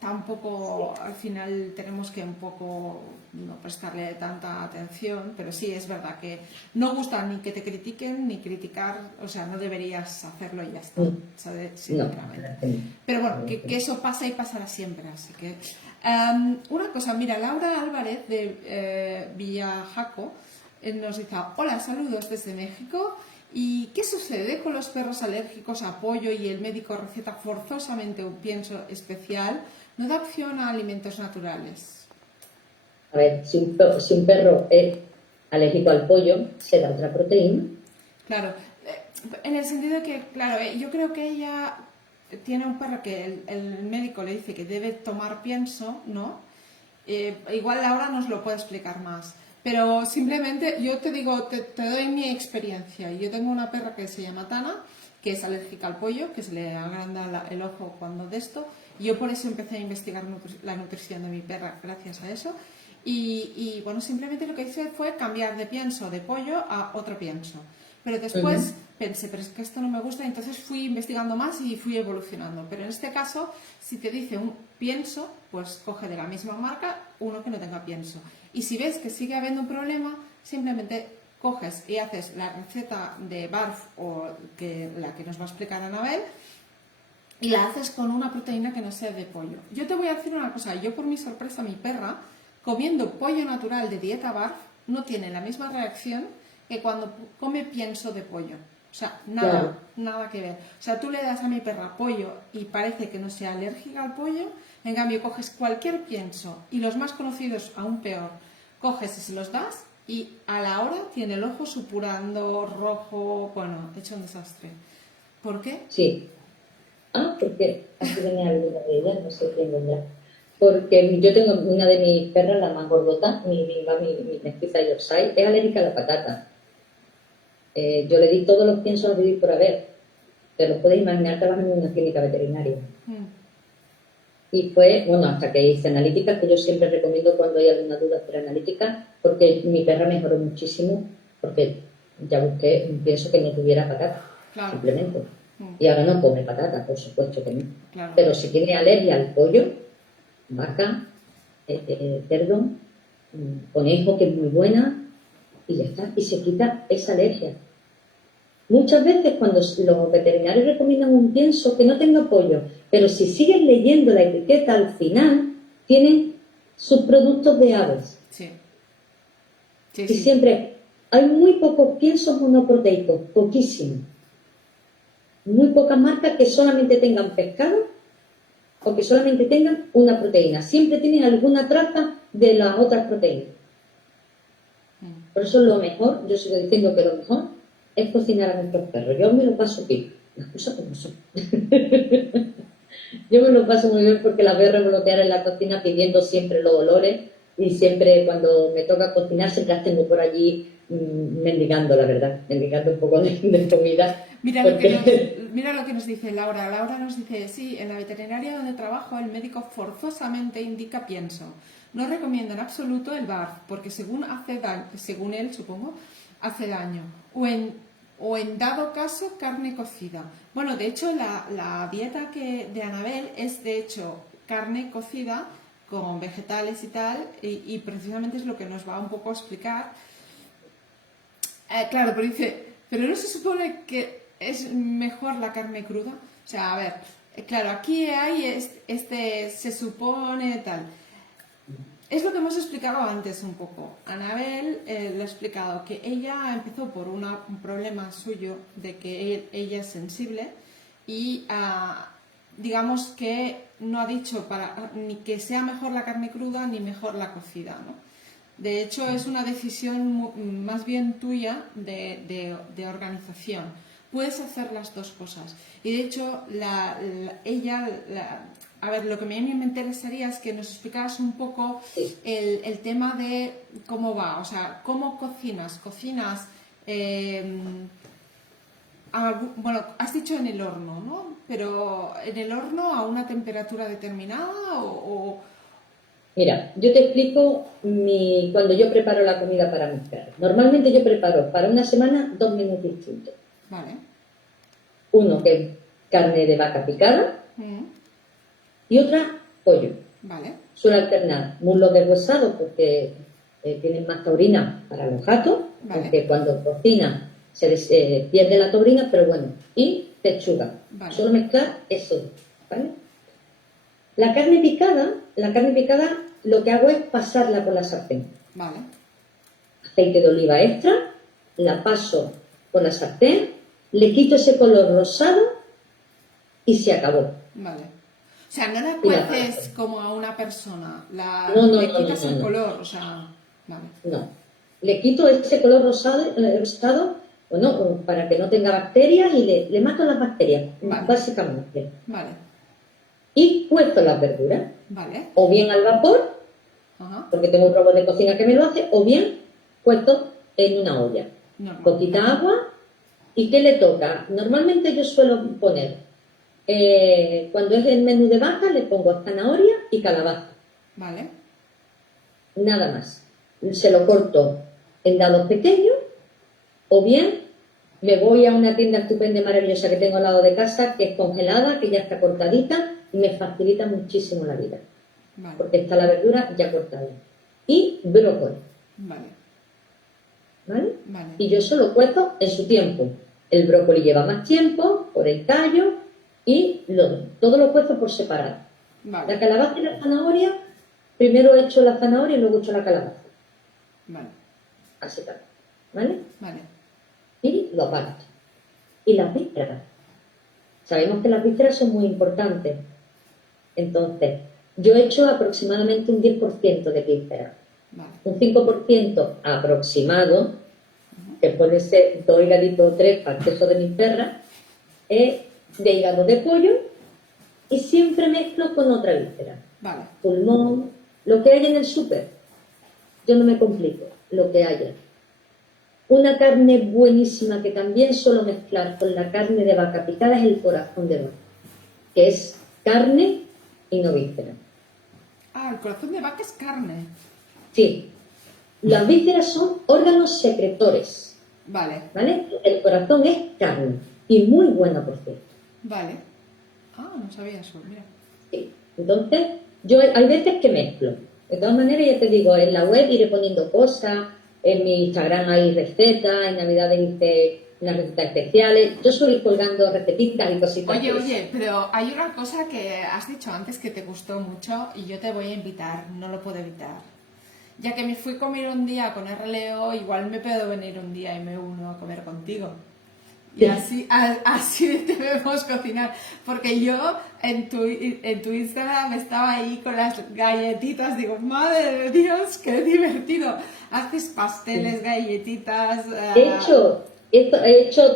tampoco al final tenemos que un poco no prestarle tanta atención, pero sí es verdad que no gusta ni que te critiquen ni criticar, o sea, no deberías hacerlo y ya está, ¿sabes? Sinceramente. Pero bueno, que eso pasa y pasará siempre, así que... una cosa, mira, Laura Álvarez de Villajaco nos dice: hola, saludos desde México. ¿Y qué sucede con los perros alérgicos a pollo y el médico receta forzosamente un pienso especial? ¿No da opción a alimentos naturales? A ver, si un perro es alérgico al pollo, se da otra proteína. Claro, en el sentido de que, claro, yo creo que ella tiene un perro que el médico le dice que debe tomar pienso, ¿no? Igual Laura nos lo puede explicar más. Pero simplemente yo te digo, te doy mi experiencia. Yo tengo una perra que se llama Tana, que es alérgica al pollo, que se le agranda el ojo cuando de esto. Yo por eso empecé a investigar la nutrición de mi perra, gracias a eso. Y bueno, simplemente lo que hice fue cambiar de pienso de pollo a otro pienso. Pero después pensé, pero es que esto no me gusta, entonces fui investigando más y fui evolucionando. Pero en este caso, si te dice un pienso, pues coge de la misma marca uno que no tenga pienso. Y si ves que sigue habiendo un problema, simplemente coges y haces la receta de BARF o la que nos va a explicar Anabel y la haces con una proteína que no sea de pollo. Yo te voy a decir una cosa, yo por mi sorpresa, mi perra, comiendo pollo natural de dieta BARF, no tiene la misma reacción que cuando come pienso de pollo. O sea, nada, Claro. nada que ver. O sea, tú le das a mi perra pollo y parece que no sea alérgica al pollo, en cambio coges cualquier pienso y los más conocidos aún peor, coges y se los das y a la hora tiene el ojo supurando, rojo, bueno, hecho un desastre. ¿Por qué? Sí. Ah, porque aquí venía alguna de ellas, no sé quién vendrá. Porque yo tengo una de mis perras, la más gordota, mi mestiza Yorkshire, es alérgica a la patata. Yo le di todos los piensos a vivir por haber. Te lo puedes imaginar, trabajando en una clínica veterinaria. Y fue, bueno, hasta que hice analíticas, que yo siempre recomiendo cuando hay alguna duda hacer analíticas, porque mi perra mejoró muchísimo, porque ya busqué un pienso que no tuviera patata, Claro. simplemente. Y ahora no come patata, por supuesto que no. Claro. Pero si tiene alergia al pollo, vaca, cerdo, conejo, que es muy buena, y ya está, y se quita esa alergia. Muchas veces cuando los veterinarios recomiendan un pienso que no tenga pollo, pero si siguen leyendo la etiqueta al final, tienen subproductos de aves. Sí. Y siempre hay muy pocos piensos monoproteicos, poquísimos. Muy pocas marcas que solamente tengan pescado o que solamente tengan una proteína. Siempre tienen alguna traza de las otras proteínas. Por eso lo mejor, yo sigo diciendo que lo mejor es cocinar a nuestros perros. Yo me lo paso bien, las cosas como son. Yo me lo paso muy bien porque las veo revolotear en la cocina pidiendo siempre los olores y siempre cuando me toca cocinar siempre las tengo por allí mendigando, la verdad, mendigando un poco de comida. Mira, Porque... mira lo que nos dice Laura. Laura nos dice, sí, en la veterinaria donde trabajo el médico forzosamente indica pienso. No recomienda en absoluto el BARF porque según él, supongo, hace daño. O en dado caso, carne cocida. Bueno, de hecho, la dieta de Anabel es, de hecho, carne cocida con vegetales y tal, y precisamente es lo que nos va un poco a explicar. Claro, pero dice, ¿pero no se supone que es mejor la carne cruda? O sea, a ver, claro, aquí hay se supone tal. Es lo que hemos explicado antes un poco. Anabel le ha explicado que ella empezó por un problema suyo de que ella es sensible y digamos que no ha dicho ni que sea mejor la carne cruda ni mejor la cocida, ¿no? De hecho, es una decisión más bien tuya de organización. Puedes hacer las dos cosas. Y de hecho, a ver, lo que a mí me interesaría es que nos explicaras un poco el tema de cómo va, o sea, cómo cocinas. ¿Cocinas, bueno, has dicho en el horno, ¿no? Pero ¿en el horno a una temperatura determinada o...? Mira, yo te explico cuando yo preparo la comida para mis perros. Normalmente yo preparo para una semana 2 menús distintos. Vale. Uno que es carne de vaca picada y otra pollo. Vale. Suelo alternar muslos deshuesados porque tienen más taurina para los gatos, Vale. porque cuando cocinan se pierde la taurina, pero bueno, y pechuga. Vale. Suelo mezclar eso, ¿vale? La carne picada lo que hago es pasarla por la sartén. Vale. Aceite de oliva extra, la paso por la sartén, le quito ese color rosado y se acabó. Vale. O sea, no la cueces como a una persona, le quitas el color, o sea, vale. No, le quito ese color rosado para que no tenga bacterias y le mato las bacterias, básicamente. Vale. Y cuezo las verduras. Vale. O bien al vapor, porque tengo un robot de cocina que me lo hace, o bien puestos en una olla. Normal. Poquita agua. ¿Y qué le toca? Normalmente yo suelo poner, cuando es el menú de vaca, le pongo zanahoria y calabaza. Vale. Nada más. Se lo corto en dados pequeños, o bien me voy a una tienda estupenda y maravillosa que tengo al lado de casa, que es congelada, que ya está cortadita y me facilita muchísimo la vida. Vale. Porque está la verdura ya cortada. Y brócoli. Vale. ¿Vale? Vale. Y yo eso lo cuezo en su tiempo. El brócoli lleva más tiempo, por el tallo, y todo lo cuezo por separado. Vale. La calabaza y la zanahoria, primero echo la zanahoria y luego echo la calabaza. Vale. Así tal. ¿Vale? Vale. Y lo aparto. Y las vísceras. Sabemos que las vísceras son muy importantes. Entonces, yo he hecho aproximadamente un 10% de vísceras. Vale. Un 5% aproximado, que puede ser 2 higaditos o 3 para el queso de mis perras, es de hígado de pollo, y siempre mezclo con otra víscera. Vale. Pulmón, lo que hay en el súper. Yo no me complico, lo que haya. Una carne buenísima que también suelo mezclar con la carne de vaca picada es el corazón de vaca, que es carne y no víscera. Ah, el corazón de vaca es carne. Sí, las vísceras son órganos secretores, Vale. ¿vale? El corazón es carne y muy buena por cierto. Vale. Ah, no sabía eso, mira. Sí. Entonces, yo hay veces que mezclo. De todas maneras, ya te digo, en la web iré poniendo cosas, en mi Instagram hay recetas, en Navidades hice unas recetas especiales. Yo suelo ir colgando recetitas y cositas. Oye, pero hay una cosa que has dicho antes que te gustó mucho y yo te voy a invitar, no lo puedo evitar. Ya que me fui a comer un día con RLO, igual me puedo venir un día y me uno a comer contigo. Y así debemos cocinar. Porque yo en tu Instagram estaba ahí con las galletitas. Digo, madre de Dios, qué divertido. Haces pasteles, galletitas.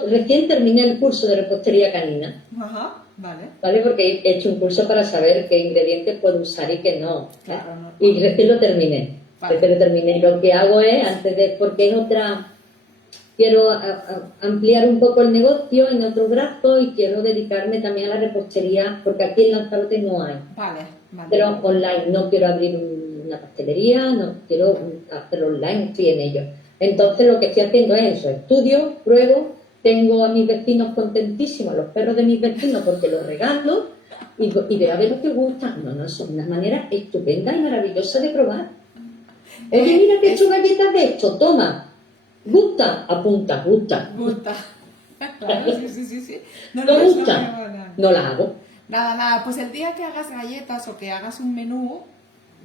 Recién terminé el curso de repostería canina. Ajá, vale. ¿Vale? Porque he hecho un curso para saber qué ingredientes puedo usar y qué no. Claro, no. Y recién lo terminé. Vale. Recién lo terminé. Lo que hago es, porque es otra... Quiero ampliar un poco el negocio en otro brazo y quiero dedicarme también a la repostería, porque aquí en Lanzarote no hay. Vale. Pero online, no quiero abrir una pastelería, no quiero hacerlo online, estoy en ello. Entonces lo que estoy haciendo es eso, estudio, pruebo, tengo a mis vecinos contentísimos, a los perros de mis vecinos porque los regalo y de a ver lo que gusta. No, son una manera estupenda y maravillosa de probar. Oye, mira que he hecho galletas de esto, toma. ¿Gusta? Apunta, gusta. Claro, sí. No gusta, no la hago. Nada, pues el día que hagas galletas o que hagas un menú,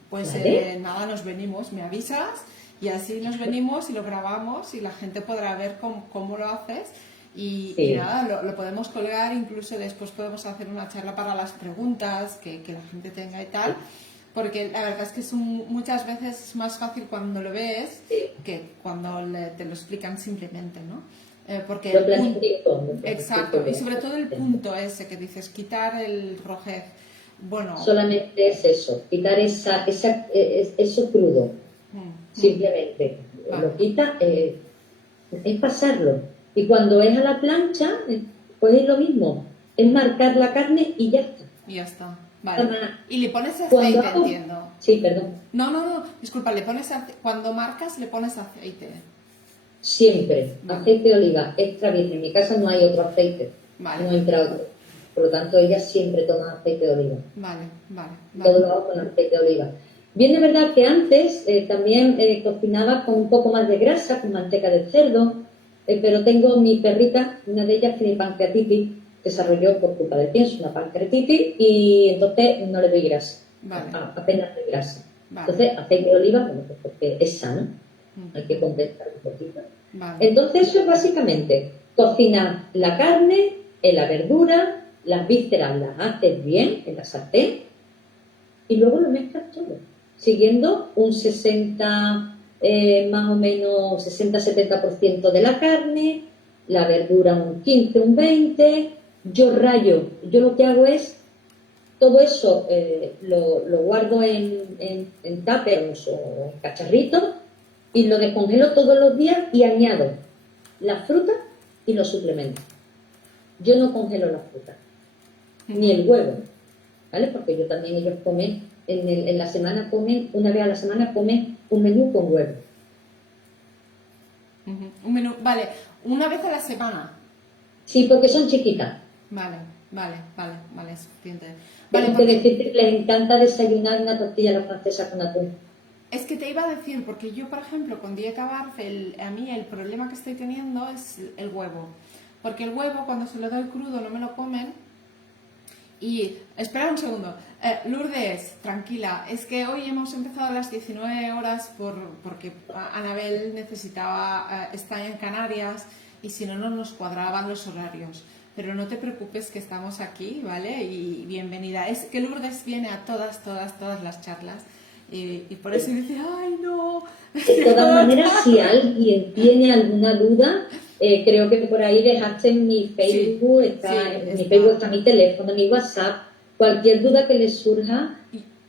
pues ¿Vale? nada, nos venimos, me avisas y así nos venimos y lo grabamos y la gente podrá ver cómo lo haces y nada, lo podemos colgar, incluso después podemos hacer una charla para las preguntas que la gente tenga y tal. Porque la verdad es que muchas veces es más fácil cuando lo ves que cuando te lo explican simplemente, ¿no? Porque lo planifico. Exacto, y sobre todo el punto ese que dices, quitar el rojez. Bueno, solamente es eso, quitar eso crudo. Simplemente lo quita, es pasarlo. Y cuando es a la plancha, pues es lo mismo, es marcar la carne y ya está. Y ya está. Vale. Y le pones aceite, entiendo. Sí, perdón. No, disculpa, cuando marcas le pones aceite. Siempre, aceite de oliva, extra virgen. En mi casa no hay otro aceite, no entra otro. Por lo tanto, ella siempre toma aceite de oliva. Vale. Todo lo hago con aceite de oliva. Bien, es verdad que antes también cocinaba con un poco más de grasa, con manteca de cerdo, pero tengo mi perrita, una de ellas tiene pancreatitis, desarrolló por culpa del pienso una pancreatitis y entonces no le doy grasa, apenas de grasa. Vale. Entonces, aceite de oliva, bueno, pues porque es sano, hay que compensar un poquito. Vale. Entonces, eso es básicamente cocinar la carne, la verdura, las vísceras las haces bien en la sartén y luego lo mezclas todo, siguiendo un 60, más o menos 60-70% de la carne, la verdura un 15, un 20%. Yo lo que hago es todo eso lo guardo en tuppers o cacharritos y lo descongelo todos los días y añado la fruta y los suplementos. Yo no congelo la fruta, ni el huevo, ¿vale? Porque yo también, ellos comen, en la semana comen, una vez a la semana comen un menú con huevo. Un menú, vale, una vez a la semana. Sí, porque son chiquitas. Vale, es suficiente. Tengo que decirte que les encanta desayunar una tortilla a la francesa con atún. Es que te iba a decir, porque yo, por ejemplo, con dieta BARF, a mí el problema que estoy teniendo es el huevo. Porque el huevo, cuando se lo doy crudo, no me lo comen. Y, espera un segundo, Lourdes, tranquila, es que hoy hemos empezado a las 19 horas porque Anabel necesitaba estar en Canarias y si no, no nos cuadraban los horarios. Pero no te preocupes que estamos aquí, ¿vale? Y bienvenida. Es que Lourdes viene a todas las charlas y por eso dice, ¡ay, no! De todas maneras, si alguien tiene alguna duda, creo que por ahí dejaste en mi Facebook, Facebook está mi teléfono, mi WhatsApp, cualquier duda que les surja.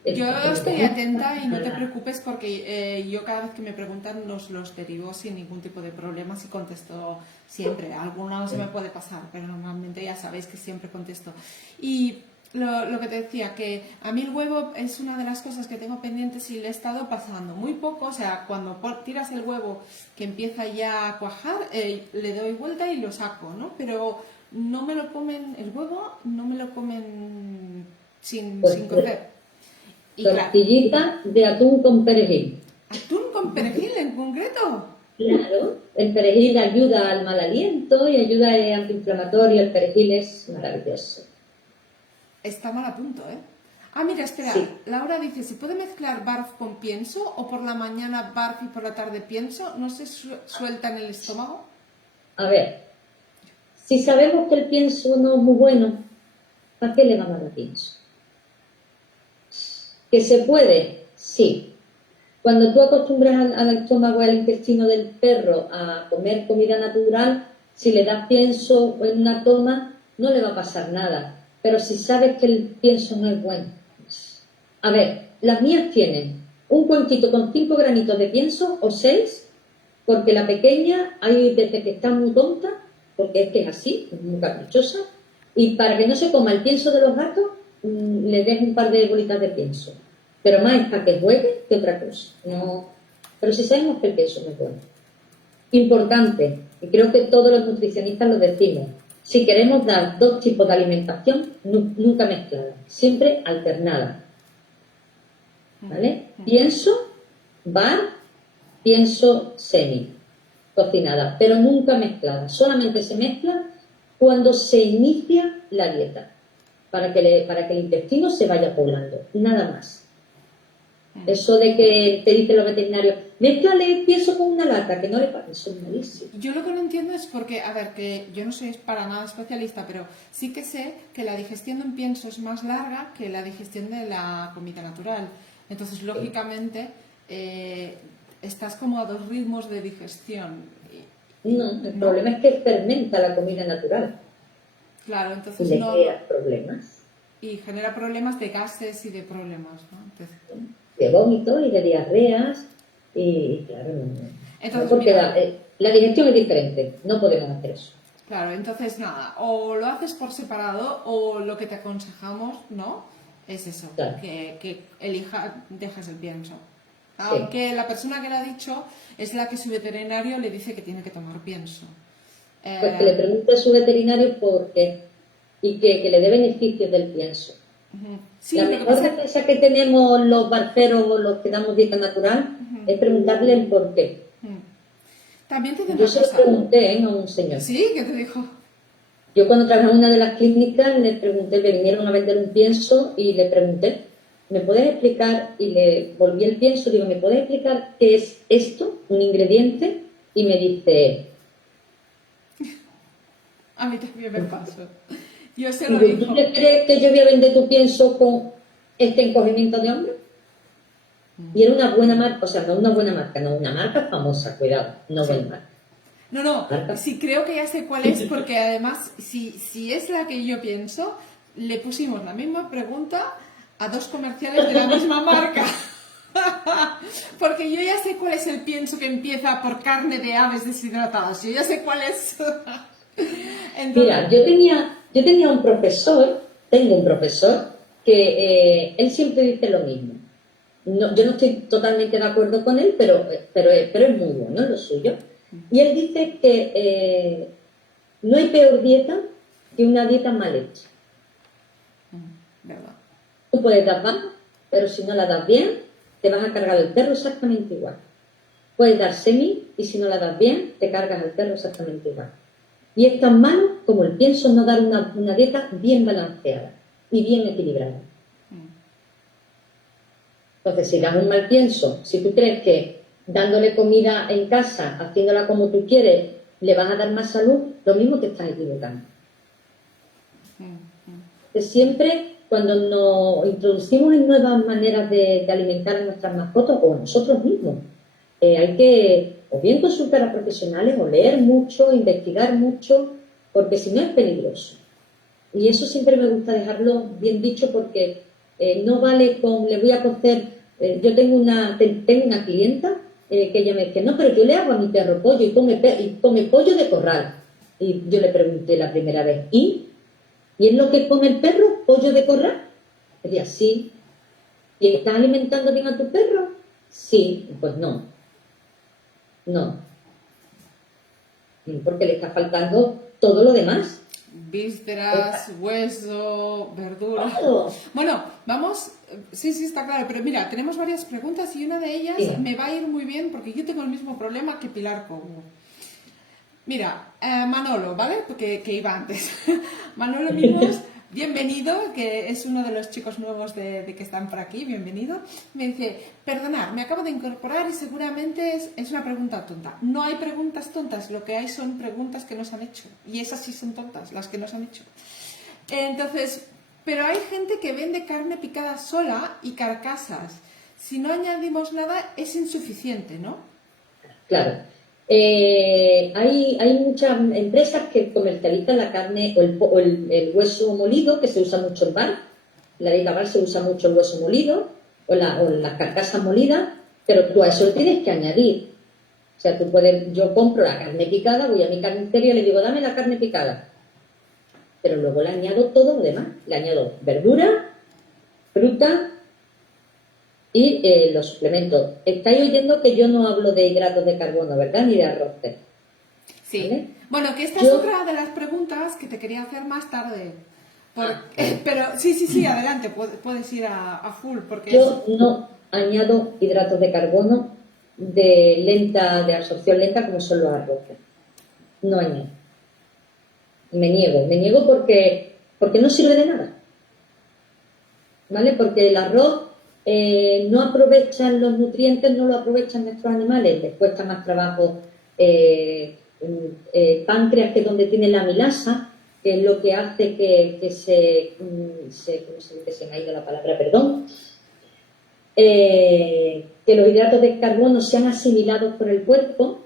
Yo estoy atenta y no te preocupes porque yo cada vez que me preguntan los derivo sin ningún tipo de problemas y contesto siempre. Alguna se me puede pasar, pero normalmente ya sabéis que siempre contesto. Y lo que te decía, que a mí el huevo es una de las cosas que tengo pendientes y le he estado pasando muy poco. O sea, cuando tiras el huevo que empieza ya a cuajar, le doy vuelta y lo saco, ¿no? Pero no me lo comen, el huevo no me lo comen sin cocer. Tortillita de atún con perejil. ¿Atún con perejil en concreto? Claro, el perejil ayuda al mal aliento y ayuda al antiinflamatorio. El perejil es maravilloso. Está mal a punto, ¿eh? Ah, mira, espera. Sí. Laura dice, ¿se puede mezclar barf con pienso o por la mañana barf y por la tarde pienso? ¿No se suelta en el estómago? A ver, si sabemos que el pienso no es muy bueno, ¿para qué le vamos a dar pienso? ¿Que se puede? Sí. Cuando tú acostumbras al estómago, al intestino del perro a comer comida natural, si le das pienso en una toma, no le va a pasar nada. Pero si sabes que el pienso no es bueno. A ver, las mías tienen un cuenquito con 5 granitos de pienso o 6, porque la pequeña hay veces que está muy tonta, porque es que es así, es muy caprichosa, y para que no se coma el pienso de los gatos, le des un par de bolitas de pienso. Pero más es para que juegue que otra cosa. No. Pero si sabemos que el pienso no es bueno. Importante, y creo que todos los nutricionistas lo decimos, si queremos dar 2 tipos de alimentación, nunca mezclada, siempre alternada. ¿Vale? Pienso, bar, pienso semi, cocinada, pero nunca mezclada. Solamente se mezcla cuando se inicia la dieta, para que el intestino se vaya poblando, nada más. Eso de que te dicen los veterinarios, mezclale pienso con una lata, que no le pasa, eso es malísimo. Yo lo que no entiendo es porque, a ver, que yo no soy para nada especialista, pero sí que sé que la digestión de un pienso es más larga que la digestión de la comida natural. Entonces, lógicamente, estás como a 2 ritmos de digestión. No, el problema es que fermenta la comida natural. Claro, entonces y le crea problemas. Y genera problemas de gases y de problemas, ¿no? Entonces, de vómitos y de diarreas y claro, entonces, porque la digestión es diferente, no podemos hacer eso. Claro, entonces nada, o lo haces por separado o lo que te aconsejamos, ¿no? Es eso, claro. que dejes el pienso. Aunque sí. La persona que lo ha dicho es la que su veterinario le dice que tiene que tomar pienso. Pues que le pregunte a su veterinario por qué y que le dé beneficios del pienso. Sí, la mejor defensa que tenemos los barceros o los que damos dieta natural es preguntarle el por qué. También te Yo se lo pregunté a un señor. ¿Sí? ¿Qué te dijo? Yo cuando trabajaba en una de las clínicas le pregunté, me vinieron a vender un pienso y le pregunté, ¿me puedes explicar? Y le volví el pienso, digo, ¿me puedes explicar qué es esto? Un ingrediente. Y me dice... A mí también me pasó. Yo se lo digo. ¿Tú crees que yo voy a vender tu pienso con este encogimiento de hombro? Y era una buena marca, o sea, no una buena marca, no, una marca famosa, cuidado, no buena marca. No, sí creo que ya sé cuál es, porque además, si es la que yo pienso, le pusimos la misma pregunta a 2 comerciales de la misma marca. Porque yo ya sé cuál es el pienso que empieza por carne de aves deshidratadas. Yo ya sé cuál es. Entonces... Mira, yo tenía un profesor, tengo un profesor, que él siempre dice lo mismo. No, yo no estoy totalmente de acuerdo con él, pero es muy bueno en lo suyo. Y él dice que no hay peor dieta que una dieta mal hecha. ¿Verdad? Tú puedes dar más, pero si no la das bien, te vas a cargar el perro exactamente igual. Puedes dar semi y si no la das bien, te cargas el perro exactamente igual. Y es tan malo como el pienso no dar una dieta bien balanceada y bien equilibrada. Entonces, si das un mal pienso, si tú crees que dándole comida en casa, haciéndola como tú quieres, le vas a dar más salud, lo mismo te estás equivocando. Siempre cuando nos introducimos en nuevas maneras de alimentar a nuestras mascotas o a nosotros mismos, hay que o bien consultar a profesionales o leer mucho, investigar mucho, porque si no es peligroso. Y eso siempre me gusta dejarlo bien dicho porque no vale con, le voy a coger, yo tengo una clienta que ella me dice, no, pero yo le hago a mi perro pollo y come pollo de corral. Y yo le pregunté la primera vez, ¿y es lo que come el perro, pollo de corral? Decía, sí. ¿Y estás alimentando bien a tu perro? Sí. Pues no. No. Porque le está faltando todo lo demás. Vísceras, hueso, verdura. Todo. Bueno, vamos, sí, está claro, pero mira, tenemos varias preguntas y una de ellas me va a ir muy bien porque yo tengo el mismo problema que Pilar Cobo. Mira, Manolo, ¿vale? Porque que iba antes. Manolo Mimos, bienvenido, que es uno de los chicos nuevos de que están por aquí, bienvenido. Me dice, perdonad, me acabo de incorporar y seguramente es una pregunta tonta. No hay preguntas tontas, lo que hay son preguntas que nos han hecho. Y esas sí son tontas, las que nos han hecho. Entonces, pero hay gente que vende carne picada sola y carcasas. Si no añadimos nada, es insuficiente, ¿no? Claro. Hay muchas empresas que comercializan la carne o el hueso molido, que se usa mucho en bar. En la dieta bar se usa mucho el hueso molido o las carcasas molidas, pero tú a eso le tienes que añadir. O sea, yo compro la carne picada, voy a mi carnicería y le digo, dame la carne picada. Pero luego le añado todo lo demás. Le añado verdura, fruta y los suplementos. Estáis oyendo que yo no hablo de hidratos de carbono, ¿verdad? Ni de arroces. Sí. ¿Vale? Bueno, que esta es otra de las preguntas que te quería hacer más tarde. Pero sí, adelante, puedes ir a full. Porque yo no añado hidratos de carbono de absorción lenta como son los arroces. No añado. Me niego porque no sirve de nada. ¿Vale? Porque el arroz no aprovechan los nutrientes, no lo aprovechan nuestros animales, les cuesta más trabajo páncreas, que es donde tiene la amilasa, que es lo que hace que se me ha ido la palabra, perdón, que los hidratos de carbono sean asimilados por el cuerpo.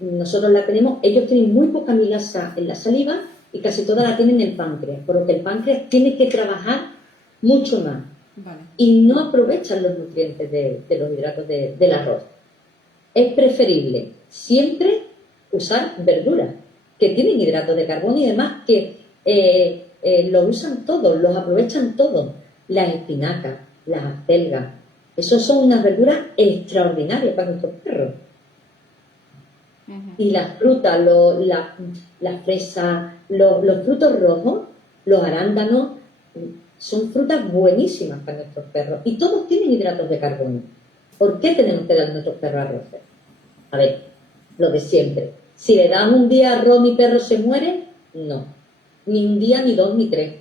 Nosotros la tenemos, ellos tienen muy poca amilasa en la saliva y casi toda la tienen en el páncreas, por lo que el páncreas tiene que trabajar mucho más. Vale. Y no aprovechan los nutrientes de los hidratos del arroz. Es preferible siempre usar verduras que tienen hidratos de carbono y además que lo usan todos, los aprovechan todos. Las espinacas, las acelgas, esos son unas verduras extraordinarias para nuestros perros. Y las frutas, las fresas, los frutos rojos, los arándanos, son frutas buenísimas para nuestros perros y todos tienen hidratos de carbono. ¿Por qué tenemos que dar a nuestros perros arroces? A ver, lo de siempre. Si le dan un día arroz, mi perro se muere, no. Ni un día, ni dos, ni tres.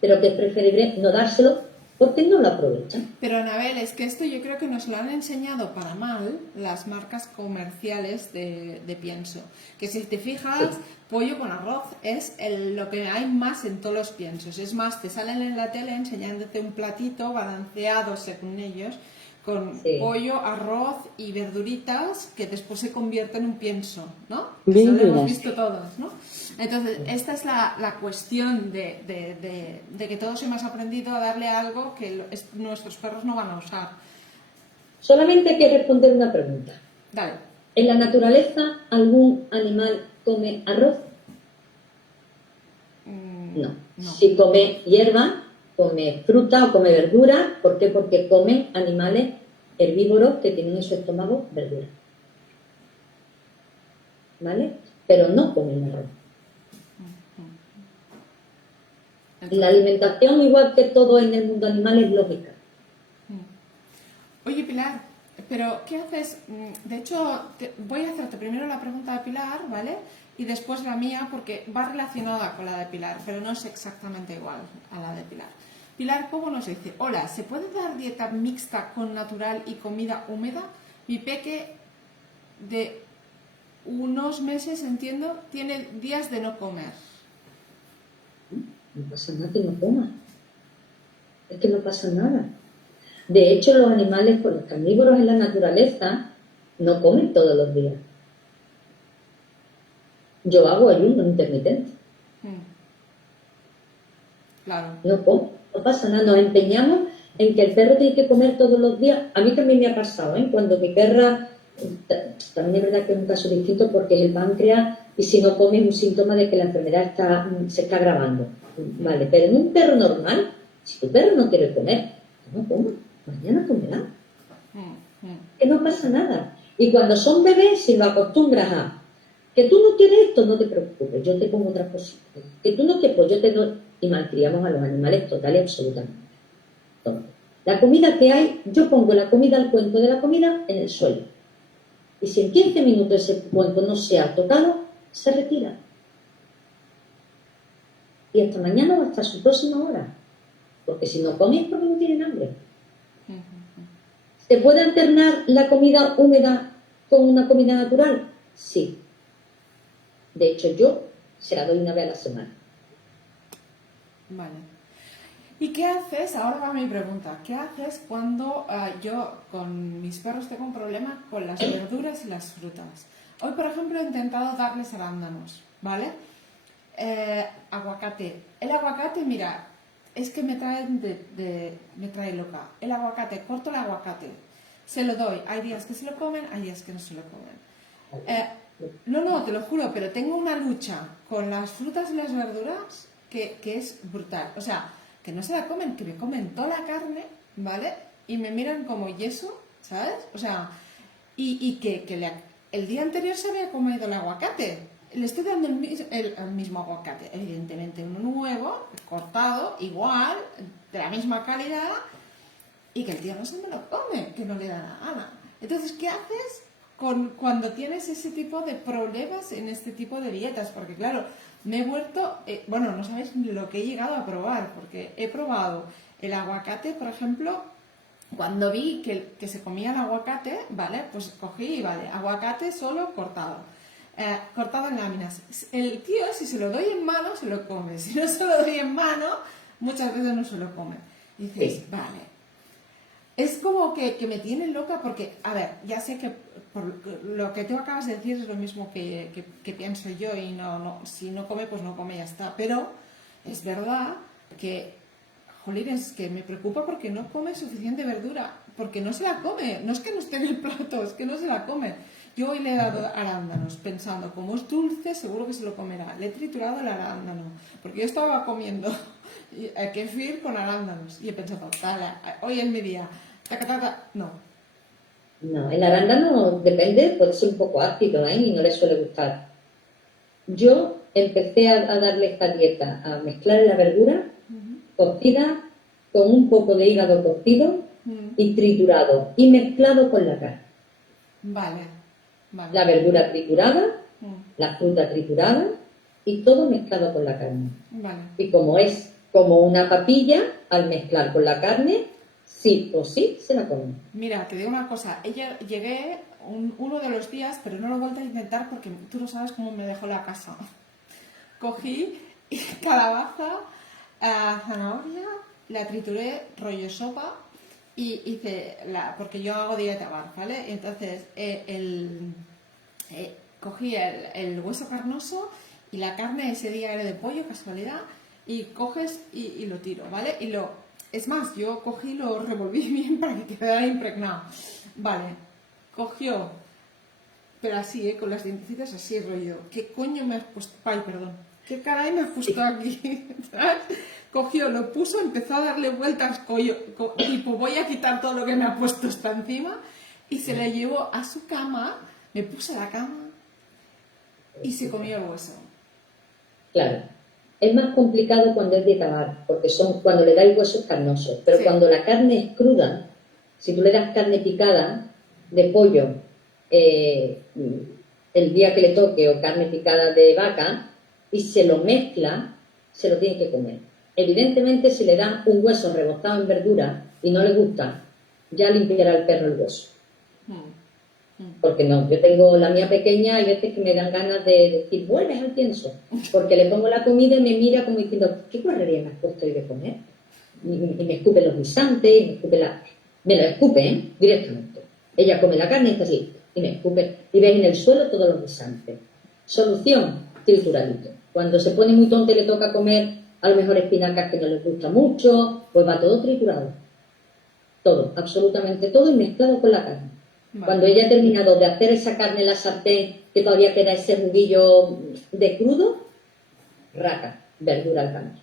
Pero que es preferible no dárselo porque no lo aprovechan. Pero Anabel, es que esto yo creo que nos lo han enseñado para mal las marcas comerciales de pienso. Que si te fijas, sí, pollo con arroz es lo que hay más en todos los piensos. Es más, te salen en la tele enseñándote un platito balanceado según ellos, con pollo, arroz y verduritas que después se convierten en un pienso, ¿no? Eso lo hemos visto todos, ¿no? Entonces, esta es la cuestión de que todos hemos aprendido a darle algo que nuestros perros no van a usar. Solamente hay que responder una pregunta. Dale. ¿En la naturaleza algún animal come arroz? No. No. Si come hierba, come fruta o come verdura, ¿por qué? Porque comen animales herbívoros que tienen en su estómago verdura. ¿Vale? Pero no comen arroz. La alimentación, igual que todo en el mundo animal, es lógica. Oye, Pilar, pero ¿qué haces? De hecho, voy a hacerte primero la pregunta de Pilar, ¿vale? Y después la mía, porque va relacionada con la de Pilar, pero no es exactamente igual a la de Pilar. Pilar, ¿cómo nos dice? Hola, ¿se puede dar dieta mixta con natural y comida húmeda? Mi peque de unos meses, entiendo, tiene días de no comer. No pasa nada que no coma. Es que no pasa nada. De hecho, los animales, los carnívoros en la naturaleza, no comen todos los días. Yo hago ayuno intermitente. Claro. No como, no pasa nada. Nos empeñamos en que el perro tiene que comer todos los días. A mí también me ha pasado, ¿eh? Cuando mi perra, también es verdad que es un caso distinto porque es el páncreas y si no come es un síntoma de que la enfermedad se está agravando. Vale, pero en un perro normal, si tu perro no quiere comer, no coma, mañana comerá. Que no pasa nada. Y cuando son bebés, si lo acostumbras a que tú no quieres esto, no te preocupes, yo te pongo otra cosa. Que tú no quieres, pues yo te doy. Y malcriamos a los animales total y absolutamente. Todo. La comida que hay, yo pongo la comida, el cuenco de la comida en el suelo. Y si en 15 minutos ese cuenco no se ha tocado, se retira. Y hasta mañana o hasta su próxima hora. Porque si no comes, porque no tienen hambre. ¿Se puede alternar la comida húmeda con una comida natural? Sí. De hecho, yo se la doy una vez a la semana. Vale. ¿Y qué haces? Ahora va mi pregunta. ¿Qué haces cuando yo con mis perros tengo un problema con las verduras y las frutas? Hoy, por ejemplo, he intentado darles arándanos, ¿vale? Aguacate. El aguacate, mira, es que me trae loca. El aguacate, corto el aguacate, se lo doy. Hay días que se lo comen, hay días que no se lo comen. No, te lo juro, pero tengo una lucha con las frutas y las verduras que es brutal. O sea, que no se la comen, que me comen toda la carne, ¿vale? Y me miran como yeso, ¿sabes? O sea, y que el día anterior se había comido el aguacate. Le estoy dando el mismo aguacate, evidentemente uno nuevo, cortado, igual, de la misma calidad, y que el tío no se me lo come, que no le da la gana. Entonces, ¿qué haces cuando tienes ese tipo de problemas en este tipo de dietas? Porque claro, me he vuelto, bueno, no sabéis lo que he llegado a probar, porque he probado el aguacate, por ejemplo, cuando vi que se comía el aguacate, ¿vale? Pues cogí, vale, aguacate solo cortado, cortado en láminas. El tío, si se lo doy en mano, se lo come. Si no se lo doy en mano, muchas veces no se lo come. Y dices, sí, vale. Es como que me tiene loca porque, a ver, ya sé que por lo que tú acabas de decir es lo mismo que pienso yo y no, si no come, pues no come, ya está. Pero es verdad que, jolín, es que me preocupa porque no come suficiente verdura, porque no se la come. No es que no esté en el plato, es que no se la come. Yo hoy le he dado arándanos pensando, como es dulce, seguro que se lo comerá. Le he triturado el arándano, porque yo estaba comiendo kefir con arándanos y he pensado, hoy es mi día. No. No, el arándano depende, puede ser un poco ácido, ¿eh? Y no le suele gustar. Yo empecé a darle esta dieta, a mezclar la verdura cocida con un poco de hígado cocido y triturado y mezclado con la carne. Vale. La verdura triturada, la fruta triturada y todo mezclado con la carne. Vale. Y como es como una papilla, al mezclar con la carne, sí o sí se la come. Mira, te digo una cosa, llegué uno de los días, pero no lo he vuelto a intentar porque tú no sabes cómo me dejó la casa. Cogí calabaza, zanahoria, la trituré rollo sopa y hice porque yo hago dieta bar, ¿vale? Entonces cogí el hueso carnoso y la carne ese día era de pollo, casualidad, y coges y lo tiro, ¿vale? Y Es más, yo cogí, lo revolví bien para que quedara impregnado. Vale, cogió, pero así, con las dientecitas así, rollo. ¿Qué coño me has puesto? Ay, perdón. ¿Qué caray me has puesto aquí? ¿Sabes? Cogió, lo puso, empezó a darle vueltas, tipo, voy a quitar todo lo que me ha puesto hasta encima, y se la llevó a su cama, me puse a la cama y se comió el hueso. Claro. Es más complicado cuando es de cavar, porque cuando le dais huesos carnosos, pero cuando la carne es cruda, si tú le das carne picada de pollo el día que le toque, o carne picada de vaca, y se lo mezcla, se lo tiene que comer. Evidentemente, si le dan un hueso rebozado en verdura y no le gusta, ya limpiará el perro el hueso. Porque no, yo tengo la mía pequeña, hay veces que me dan ganas de decir, vuelves al pienso, porque le pongo la comida y me mira como diciendo, ¿qué guarrería me has puesto hoy de comer? Y me escupe los guisantes, me lo escupe, directamente. Ella come la carne y está así, y me escupe, y ves en el suelo todos los guisantes. Solución, trituradito. Cuando se pone muy tonta y le toca comer a lo mejor espinacas que no les gusta mucho, pues va todo triturado. Todo, absolutamente todo, y mezclado con la carne. Vale. Cuando ella ha terminado de hacer esa carne en la sartén, que todavía queda ese juguillo de crudo, raca, verdura al canto.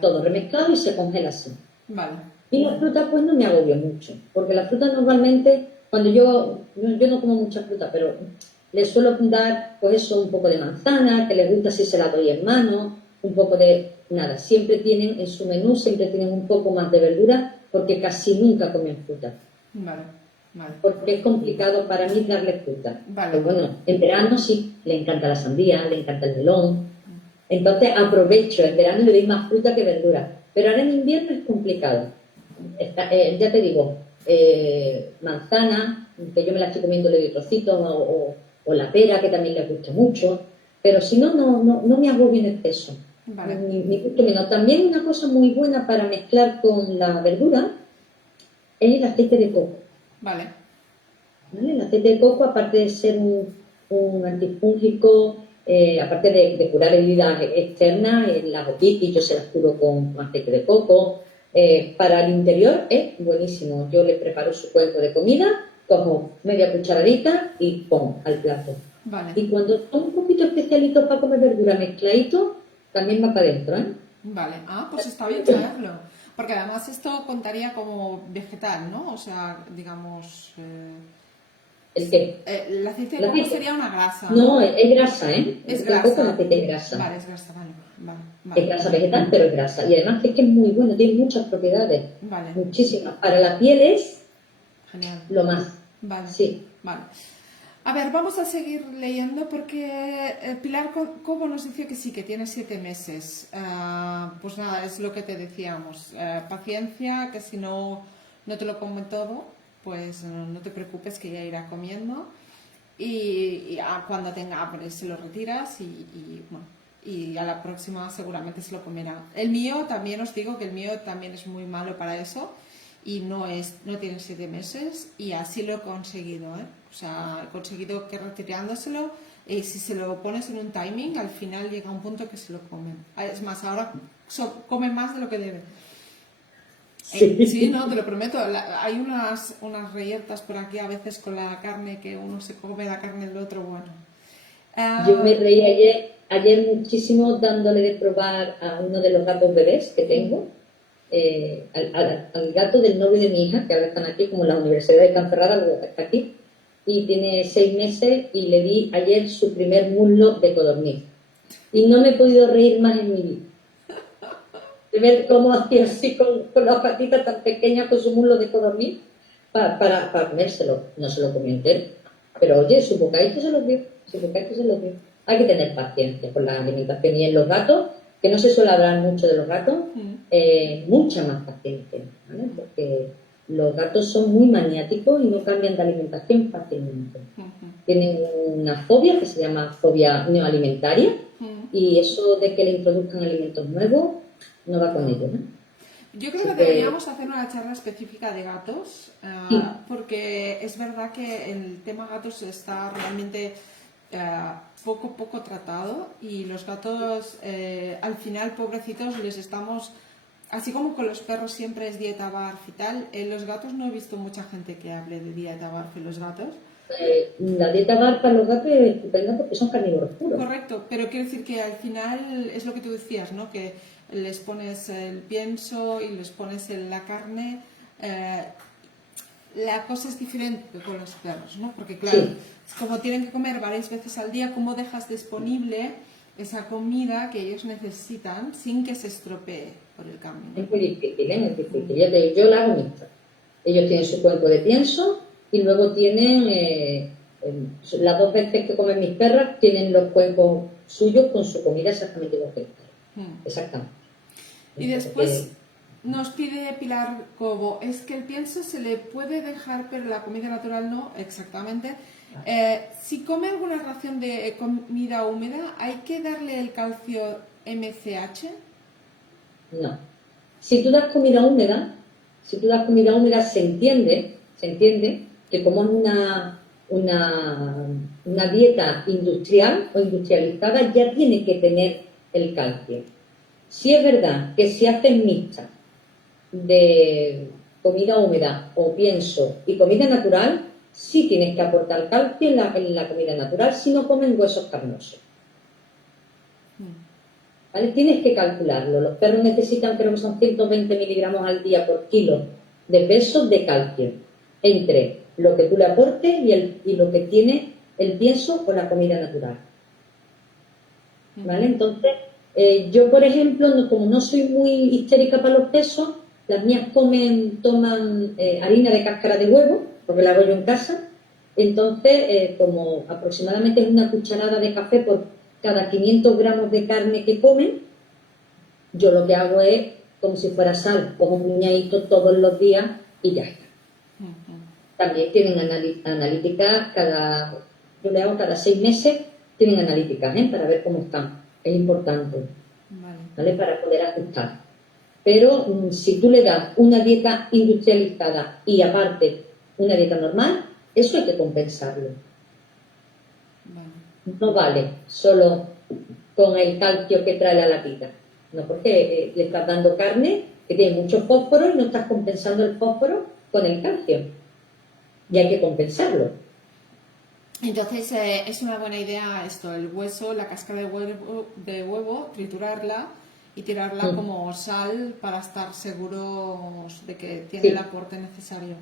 Todo remezclado y se congela así. Vale. Y la fruta pues no me agobio mucho, porque la fruta normalmente, cuando yo no como mucha fruta, pero le suelo dar pues eso, un poco de manzana, que les gusta si se la doy en mano, un poco de nada, siempre tienen en su menú, siempre tienen un poco más de verdura, porque casi nunca comen fruta. Vale. Vale. Porque es complicado para mí darle fruta. Vale. Pero bueno, en verano sí, le encanta la sandía, le encanta el melón. Entonces aprovecho, en verano le doy más fruta que verdura. Pero ahora en invierno es complicado. Ya te digo, manzana, que yo me la estoy comiendo, le doy trocitos, o la pera, que también le gusta mucho. Pero si no, no me agobio en exceso. Vale. Ni mucho menos. También una cosa muy buena para mezclar con la verdura es el aceite de coco. Vale. El aceite de coco, aparte de ser un antifúngico, aparte de curar heridas externas, las otitis yo se las curo con aceite de coco. Para el interior es buenísimo. Yo le preparo su cuenco de comida, cojo media cucharadita y pongo al plato. Vale. Y cuando son un poquito especialitos para comer verdura mezcladito, también va para adentro, ¿eh? Vale. Ah, pues está bien saberlo. Porque además esto contaría como vegetal, ¿no? O sea, digamos... ¿El qué? El aceite de coco sería una grasa. No, es grasa, ¿eh? Es grasa. El aceite es grasa. Vale, es grasa, vale. Es grasa vegetal, pero es grasa. Y además es muy bueno, tiene muchas propiedades. Vale. Muchísimas. Para la piel es genial. Lo más. Vale. Sí. Vale. A ver, vamos a seguir leyendo porque Pilar Cobo nos decía que sí, que tiene 7 meses. Pues nada, es lo que te decíamos. Paciencia, que si no te lo come todo, pues no te preocupes, que ya irá comiendo. Y cuando tenga hambre se lo retiras y a la próxima seguramente se lo comerá. El mío también os digo que el mío también es muy malo para eso. Y no tiene 7 meses y así lo he conseguido, ¿eh? O sea, he conseguido que retirándoselo, si se lo pones en un timing, al final llega un punto que se lo comen. Es más, ahora comen más de lo que debe. Sí, no, te lo prometo. Hay unas reyertas por aquí a veces con la carne, que uno se come la carne del otro, bueno. Yo me reí ayer muchísimo dándole de probar a uno de los gatos bebés que tengo. Al gato del novio de mi hija, que ahora están aquí, como la Universidad de Canferrada, está aquí, y tiene 6 meses, y le di ayer su primer muslo de codorniz. Y no me he podido reír más en mi vida. De ver cómo hacía así con las patitas tan pequeñas con su muslo de codorniz para comérselo. No se lo comió entero. Pero oye, su bocadito se lo dio. Hay que tener paciencia con la alimentación. Y en los gatos, que no se suele hablar mucho de los gatos, mucha más paciencia, ¿vale? Porque los gatos son muy maniáticos y no cambian de alimentación fácilmente. Tienen una fobia que se llama fobia neoalimentaria, y eso de que le introduzcan alimentos nuevos no va con ellos, ¿no? Yo creo que deberíamos hacer una charla específica de gatos, porque es verdad que el tema gatos está realmente poco tratado, y los gatos al final, pobrecitos, les estamos así como con los perros siempre es dieta barf y tal, en los gatos no he visto mucha gente que hable de dieta barf en los gatos. La dieta bar para los gatos es estupenda porque son carnívoros puros. Correcto, pero quiero decir que al final es lo que tú decías, ¿no? Que les pones el pienso y les pones la carne. La cosa es diferente con los perros, ¿no? Porque claro, Sí. como tienen que comer varias veces al día, ¿cómo dejas disponible esa comida que ellos necesitan sin que se estropee por el camino? Es muy difícil, ¿eh? Es difícil. Yo la hago mixta. Ellos tienen su cuenco de pienso y luego tienen, las 2 veces que comen mis perras, tienen los cuencos suyos con su comida exactamente igual que el perro. Exactamente. Y después nos pide Pilar Cobo, es que el pienso se le puede dejar, pero la comida natural no, exactamente. Si come alguna ración de comida húmeda, ¿hay que darle el calcio MCH? No. Si tú das comida húmeda, se entiende que como es una dieta industrial o industrializada, ya tiene que tener el calcio. Si es verdad que si haces mixta de comida húmeda o pienso y comida natural, sí tienes que aportar calcio en la comida natural si no comen huesos carnosos. ¿Vale? Tienes que calcularlo. Los perros necesitan, creo que son 120 miligramos al día por kilo de peso de calcio, entre lo que tú le aportes y lo que tiene el pienso o la comida natural. ¿Vale? Entonces, yo, por ejemplo, como no soy muy histérica para los pesos, las mías toman harina de cáscara de huevo, porque la hago yo en casa. Entonces, como aproximadamente es una cucharada de café por cada 500 gramos de carne que comen, yo lo que hago es, como si fuera sal, cojo un puñadito todos los días y ya está. También tienen analíticas, yo le hago cada 6 meses, tienen analíticas, para ver cómo están. Es importante, ¿vale? Para poder ajustar. Pero si tú le das una dieta industrializada y aparte una dieta normal, eso hay que compensarlo. No vale solo con el calcio que trae la latita, no, porque le estás dando carne que tiene mucho fósforo y no estás compensando el fósforo con el calcio. Y hay que compensarlo. Entonces es una buena idea esto, el hueso, la cáscara de huevo, triturarla y tirarla como sal para estar seguros de que tiene el aporte necesario.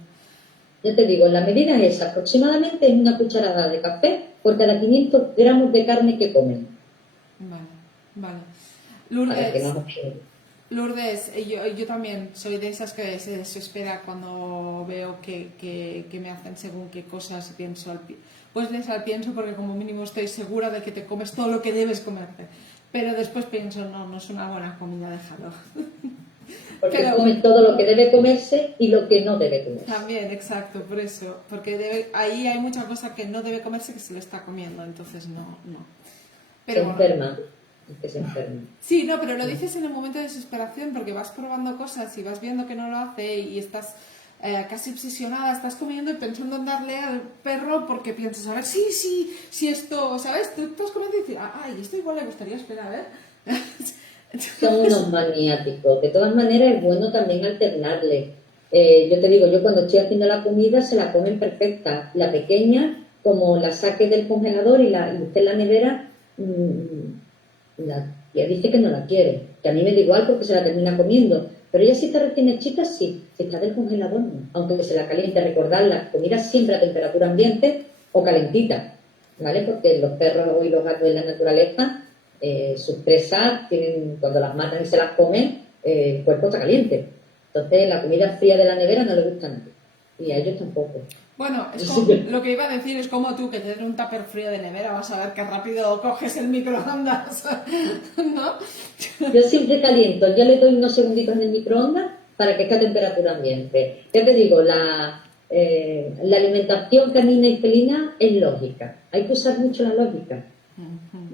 Yo te digo, la medida es esa, aproximadamente es una cucharada de café por cada 500 gramos de carne que comen. Vale. Lourdes, yo también soy de esas que se desespera cuando veo que me hacen según qué cosas y pienso pues al pienso porque como mínimo estoy segura de que te comes todo lo que debes comerte. Pero después pienso, no es una buena comida, déjalo. Porque come todo lo que debe comerse y lo que no debe comerse. También, exacto, por eso. Porque ahí hay mucha cosa que no debe comerse que se lo está comiendo, entonces no. Pero se enferma. Que se enferma. Sí, no, pero lo dices en el momento de desesperación porque vas probando cosas y vas viendo que no lo hace y estás casi obsesionada, estás comiendo y pensando en darle al perro porque piensas, a ver, sí, esto, ¿sabes? Tú estás comiendo y dices, ay, esto igual le gustaría esperar, ¿eh? Son unos maniáticos. De todas maneras, es bueno también alternarle. Yo te digo, yo cuando estoy haciendo la comida se la comen perfecta. La pequeña, como la saque del congelador y esté en la nevera, ya dice que no la quiere. Que a mí me da igual porque se la termina comiendo. Pero ella si está recién hechita, sí. Si está del congelador, no. Aunque se la caliente, recordar la comida siempre a temperatura ambiente o calentita, ¿vale? Porque los perros y los gatos en la naturaleza, sus presas cuando las matan y se las comen, el cuerpo está caliente. Entonces la comida fría de la nevera no le gusta a nadie. Y a ellos tampoco. Bueno, es como, lo que iba a decir es como tú, que tienes un tupper frío de nevera, vas a ver qué rápido coges el microondas, ¿no? Yo siempre caliento, yo le doy unos segunditos en el microondas para que esté a temperatura ambiente. Ya te digo, la alimentación canina y felina es lógica. Hay que usar mucho la lógica.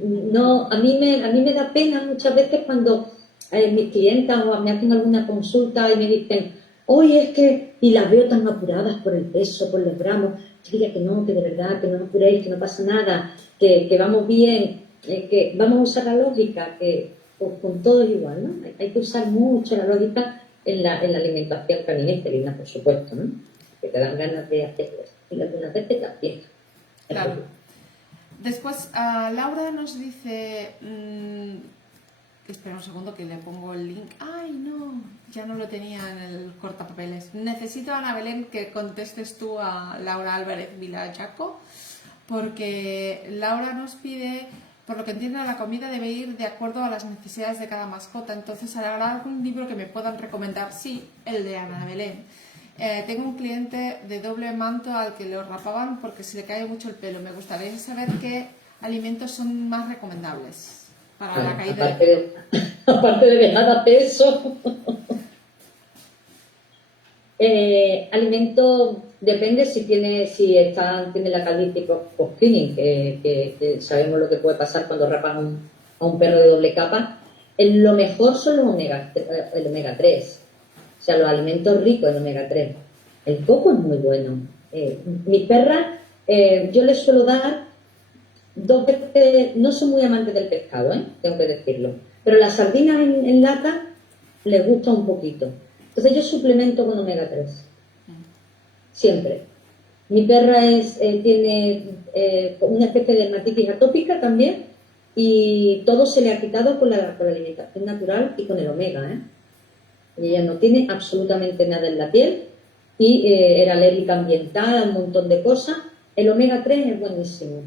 No, a mí me da pena muchas veces cuando mis clientas o me hacen alguna consulta y me dicen, oye, es que, y las veo tan apuradas por el peso, por los gramos, yo diría que no, que de verdad, que no os apuréis, que no pasa nada, que vamos bien, que vamos a usar la lógica, que pues con todo es igual, ¿no? Hay que usar mucho la lógica en la alimentación canina y felina, por supuesto, ¿no? Que te dan ganas de hacerlo. Y algunas veces también. Claro. Después, Laura nos dice... espera un segundo que le pongo el link. ¡Ay, no! Ya no lo tenía en el cortapapeles. Necesito, Ana Belén, que contestes tú a Laura Álvarez Vilayaco, porque Laura nos pide, por lo que entiendo, la comida debe ir de acuerdo a las necesidades de cada mascota. Entonces, ¿habrá algún libro que me puedan recomendar? Sí, el de Ana Belén. Tengo un cliente de doble manto al que lo rapaban porque se le cae mucho el pelo. Me gustaría saber qué alimentos son más recomendables para la caída de pelo. Aparte de dejar a peso. Alimento depende si tiene la calvicie post-cleaning, que sabemos lo que puede pasar cuando rapan a un perro de doble capa. Lo mejor son el omega 3, o sea, los alimentos ricos en omega 3. El coco es muy bueno. Mi perra, yo le suelo dar 2 veces, no soy muy amante del pescado, tengo que decirlo, pero las sardinas en lata les gusta un poquito. Entonces yo suplemento con omega 3. Siempre. Mi perra tiene una especie de dermatitis atópica también y todo se le ha quitado con la alimentación natural y con el omega. Ella no tiene absolutamente nada en la piel y era alérgica ambiental, un montón de cosas. El omega 3 es buenísimo.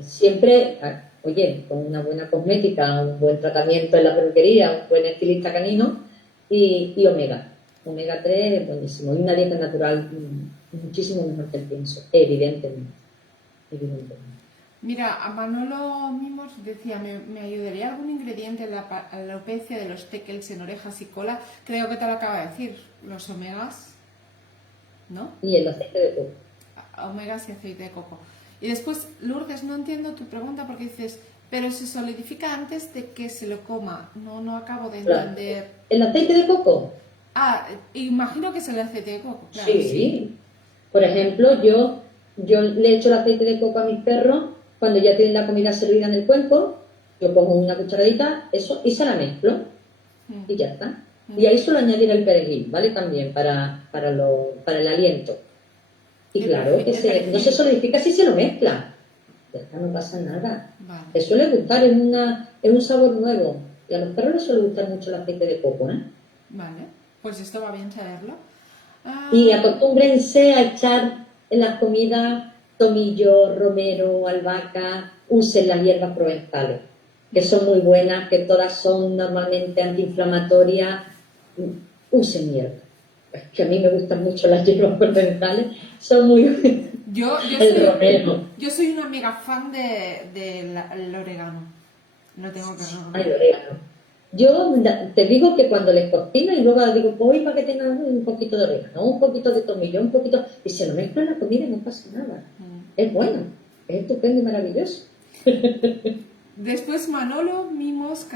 Siempre, oye, con una buena cosmética, un buen tratamiento en la peluquería, un buen estilista canino y omega. Omega 3 es buenísimo. Y una dieta natural muchísimo mejor que el pienso, evidentemente. Mira, a Manolo Mimos decía, ¿me ayudaría algún ingrediente en la alopecia de los teckels en orejas y cola? Creo que te lo acaba de decir, los omegas, ¿no? Y el aceite de coco. Omegas y aceite de coco. Y después, Lourdes, no entiendo tu pregunta porque dices, pero se solidifica antes de que se lo coma. No acabo de entender. ¿El aceite de coco? Imagino que es el aceite de coco, claro. Sí. Por ejemplo, yo le echo el aceite de coco a mis perros cuando ya tienen la comida servida en el cuenco. Yo pongo una cucharadita, eso, y se la mezclo. Y ya está. Y ahí suelo añadir el perejil, ¿vale? También para el aliento. Y claro, no se solidifica si se lo mezcla. Ya está, no pasa nada. Vale. Les suele gustar, es un sabor nuevo. Y a los perros les suele gustar mucho el aceite de coco, Vale, pues esto va bien saberlo. Y acostúmbrense a echar en las comidas tomillo, romero, albahaca, usen las hierbas provenzales, que son muy buenas, que todas son normalmente antiinflamatorias. Usen hierbas. Es que a mí me gustan mucho las hierbas provenzales, son muy buenas. Yo soy una mega fan del orégano. No tengo que Ay, orégano. Yo te digo que cuando les cocino y luego digo, voy para que tengan un poquito de orégano, un poquito de tomillo, un poquito, y se lo mezcla en la comida y no pasa nada. Es bueno, es estupendo y maravilloso. Después Manolo Mimos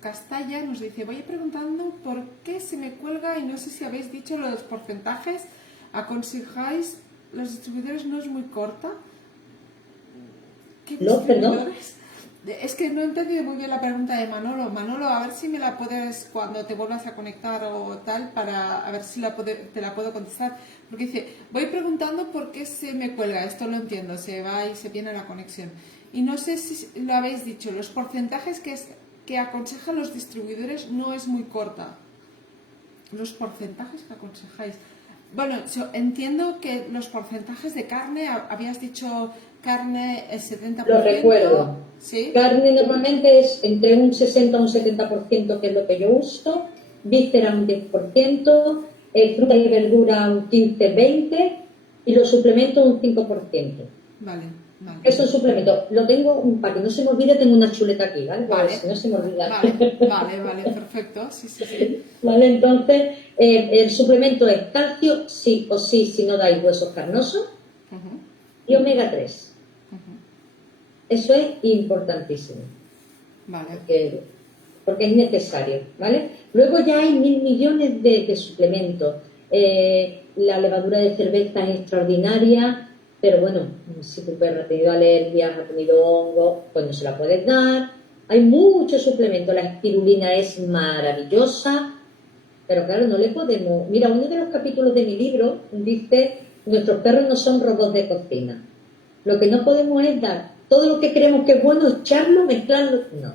Castalla nos dice, voy preguntando por qué se me cuelga y no sé si habéis dicho los porcentajes, aconsejáis los distribuidores, no es muy corta. ¿Qué distribuidores? Es que no he entendido muy bien la pregunta de Manolo. Manolo, a ver si me la puedes, cuando te vuelvas a conectar o tal, para a ver si te la puedo contestar. Porque dice, voy preguntando por qué se me cuelga. Esto lo entiendo, se va y se viene la conexión. Y no sé si lo habéis dicho, los porcentajes que aconsejan los distribuidores no es muy corta. Los porcentajes que aconsejáis. Bueno, entiendo que los porcentajes de carne, habías dicho carne el 70%. Lo recuerdo. ¿Sí? Carne normalmente es entre un 60 a un 70%, que es lo que yo uso. Víscera un 10%, fruta y verdura un 15-20% y los suplementos un 5%. Vale. Eso es suplemento. Lo tengo, para que no se me olvide, tengo una chuleta aquí, ¿vale? Vale. Si no se me olvida. Vale, perfecto. Sí. Vale, entonces, el suplemento es calcio, sí o sí, si no dais huesos carnosos, y omega 3. Eso es importantísimo. Vale. Porque es necesario, ¿vale? Luego ya hay 1000 millones de suplementos. La levadura de cerveza es extraordinaria. Pero bueno, si tu perro ha tenido alergias, ha tenido hongos, pues no se la puedes dar. Hay muchos suplementos. La espirulina es maravillosa, pero claro, no le podemos... Mira, uno de los capítulos de mi libro dice, nuestros perros no son robots de cocina. Lo que no podemos es dar todo lo que creemos que es bueno, echarlo, mezclarlo. No.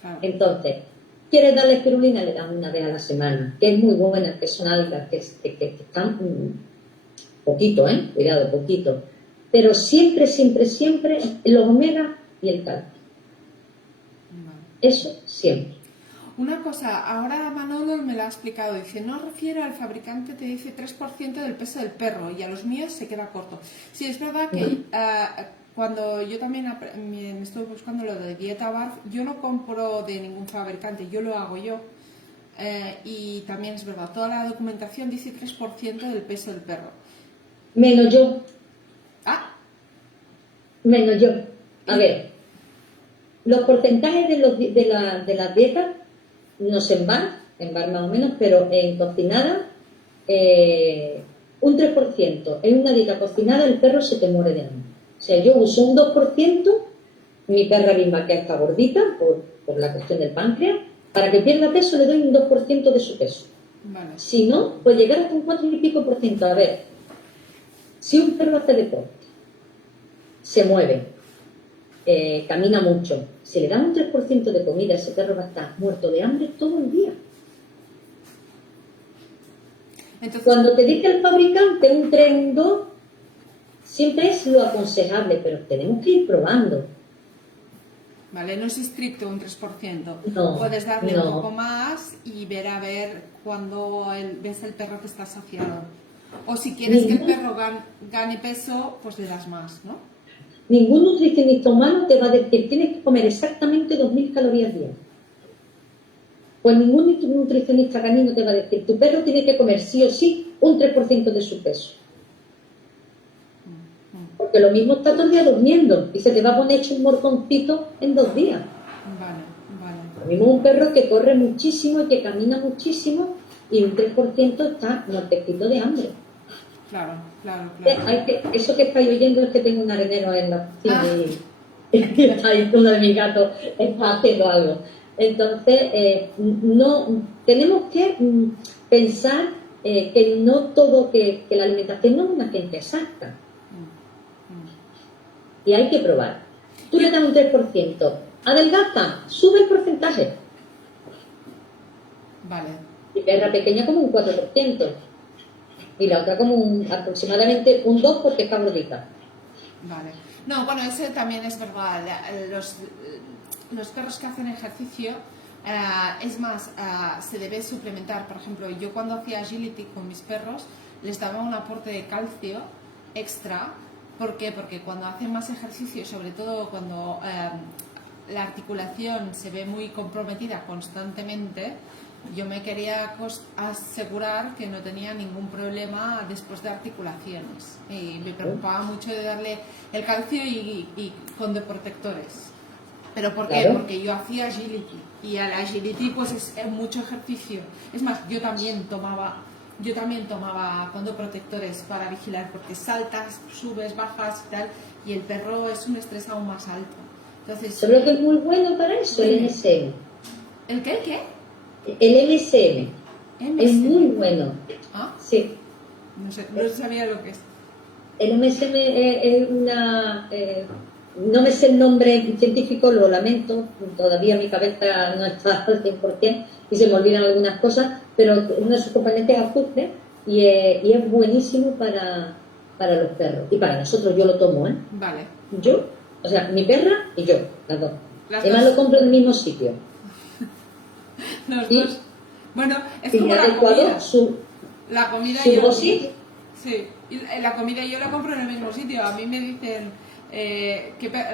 Claro. Entonces, ¿quieres darle espirulina? Le das una vez a la semana, que es muy buena, que son algas que están poquito, cuidado, poquito. Pero siempre, siempre, siempre los omega y el calcio. Vale. Eso siempre. Una cosa, ahora Manolo me lo ha explicado, dice, no refiere al fabricante, te dice 3% del peso del perro y a los míos se queda corto. Sí, es verdad que cuando yo también me estoy buscando lo de dieta BARF, yo no compro de ningún fabricante, yo lo hago yo. Y también es verdad, toda la documentación dice 3% del peso del perro. Menos yo. Ah, Menos yo. A ver, los porcentajes de las dietas, no sé en bar más o menos, pero en cocinada, un 3%. En una dieta cocinada el perro se te muere de hambre. O sea, yo uso un 2%, mi perra misma que está gordita por la cuestión del páncreas, para que pierda peso le doy un 2% de su peso. vale. Si no, puede llegar hasta un 4 y pico por ciento. A ver, si un perro hace deporte, se mueve, camina mucho, si le dan un 3% de comida, ese perro va a estar muerto de hambre todo el día. Entonces, Cuando te dice el fabricante un 3, un 2, siempre es lo aconsejable, pero tenemos que ir probando. vale, no es estricto un 3%. No, Puedes darle no. un poco más y ver a ver cuando ves el perro que está saciado. O si quieres que el perro gane peso, pues le das más, ¿no? Ningún nutricionista humano te va a decir tienes que comer exactamente 2000 calorías diarias. Pues ningún nutricionista canino te va a decir tu perro tiene que comer sí o sí un 3% de su peso. Porque lo mismo está todo el día durmiendo y se te va a poner hecho un morconcito en 2 días. Vale, vale. Lo mismo un perro que corre muchísimo y que camina muchísimo y un 3% está muertecito de hambre. Claro, claro, claro. Eso que estáis oyendo es que tengo un arenero en la cocina y está ahí uno de mis gatos está haciendo algo. Entonces, no tenemos que pensar que no todo, que la alimentación no es una ciencia exacta. Y hay que probar. Tú le das un 3%, adelgaza, sube el porcentaje. Vale. Y perra pequeña como un 4%. Y la otra como aproximadamente un 2% porque está gordita. Vale. No, bueno, ese también es verdad. Los perros que hacen ejercicio, es más, se debe suplementar. Por ejemplo, yo cuando hacía agility con mis perros, les daba un aporte de calcio extra. ¿Por qué? Porque cuando hacen más ejercicio, sobre todo cuando la articulación se ve muy comprometida constantemente, yo me quería asegurar que no tenía ningún problema después de articulaciones. Y me preocupaba mucho de darle el calcio y con protectores. ¿Pero por qué? Claro. Porque yo hacía agility y al agility pues es mucho ejercicio. Es más, yo también tomaba condoprotectores para vigilar porque saltas, subes, bajas y tal, y el perro es un estrés aún más alto. Entonces, ¿Sabes lo que es muy bueno para eso? El MSM. ¿el qué? ¿Qué? El MSM. Es muy bueno. ¿Ah? Sí. No sabía lo que es. El MSM es una... no me sé el nombre científico, lo lamento, todavía mi cabeza no está al 100% y se me olvidan algunas cosas, pero uno de sus componentes es azufre y es buenísimo para los perros. Y para nosotros yo lo tomo, ¿eh? Vale. Yo, o sea, mi perra y yo, las dos. Las Además dos. lo compro en el mismo sitio. Los Y- dos. Bueno, es Y como me la adecuado comida. su La comida dosis. Sí, y la comida yo la compro en el mismo sitio. A mí me dicen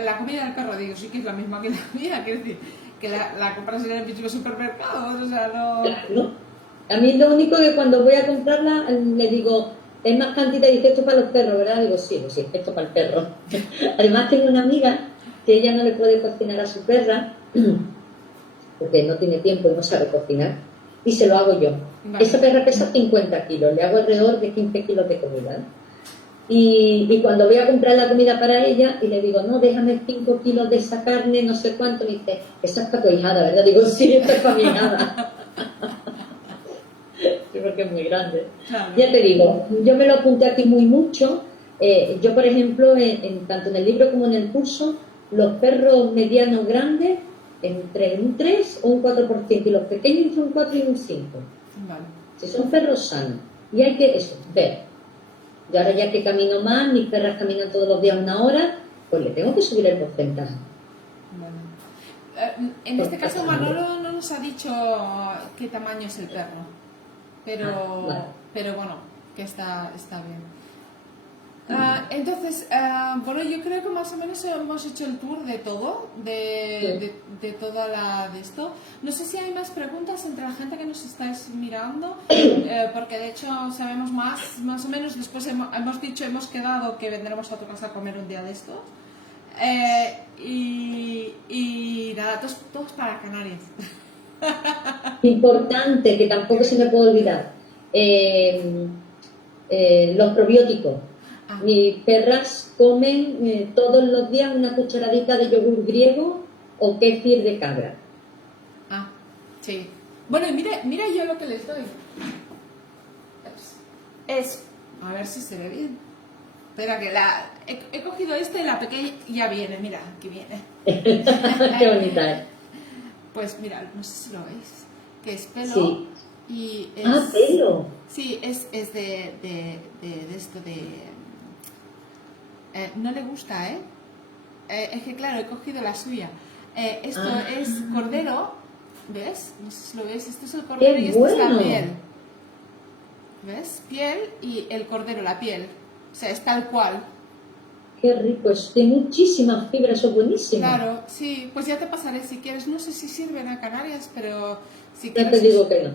la comida del perro, digo, sí que es la misma que la mía. Quiero decir, que la compras en el mismo supermercado, o sea, no... Claro. A mí lo único que cuando voy a comprarla le digo, es más cantidad y dice esto para los perros, ¿verdad? Digo, sí, pues sí, esto para el perro. Además tengo una amiga que ella no le puede cocinar a su perra porque no tiene tiempo y no sabe cocinar y se lo hago yo. Vale. Esa perra pesa 50 kilos, le hago alrededor de 15 kilos de comida. Y cuando voy a comprar la comida para ella y le digo, no, déjame 5 kilos de esa carne, no sé cuánto, me dice, esa es para tu hijada, ¿verdad? Digo, sí, esta es para mi hijada. Sí, porque es muy grande. Claro. Ya te digo, yo me lo apunté aquí muy mucho. Yo, por ejemplo, tanto en el libro como en el curso, los perros medianos grandes entre un 3 o un 4%, y los pequeños entre un 4 y un 5. Vale. Si son perros sanos. Y hay que, eso, ver. Y ahora ya que camino más, mis perras caminan todos los días 1 hora, pues le tengo que subir el porcentaje. Vale. En este caso Manolo no nos ha dicho qué tamaño es el perro, pero, vale. pero bueno, que está bien. Entonces, bueno, yo creo que más o menos hemos hecho el tour de todo, de toda de esto. No sé si hay más preguntas entre la gente que nos estáis mirando, porque de hecho sabemos más o menos. Después hemos quedado que vendremos a tu casa a comer un día de estos. Y nada, todos para Canarias. Importante, que tampoco se me puede olvidar, los probióticos. Mis perras comen todos los días una cucharadita de yogur griego o kéfir de cabra. Sí. Bueno, y mira yo lo que les doy. A ver si se ve bien. Espera, que he cogido esta y la pequeña ya viene, mira, aquí viene. Qué bonita es. Pues mira, no sé si lo veis, que es pelo. Sí. Y es, pelo. Sí, es de esto de... no le gusta, ¿eh? Es que claro, he cogido la suya. Esto es cordero, ¿ves? No sé si lo ves, esto es el cordero y esto es la piel. ¿Ves? Piel y el cordero, la piel. O sea, es tal cual. Qué rico, es de muchísimas fibras, son buenísimas. Claro, sí, pues ya te pasaré si quieres. No sé si sirven a Canarias, pero si Ya quieres... te digo que no.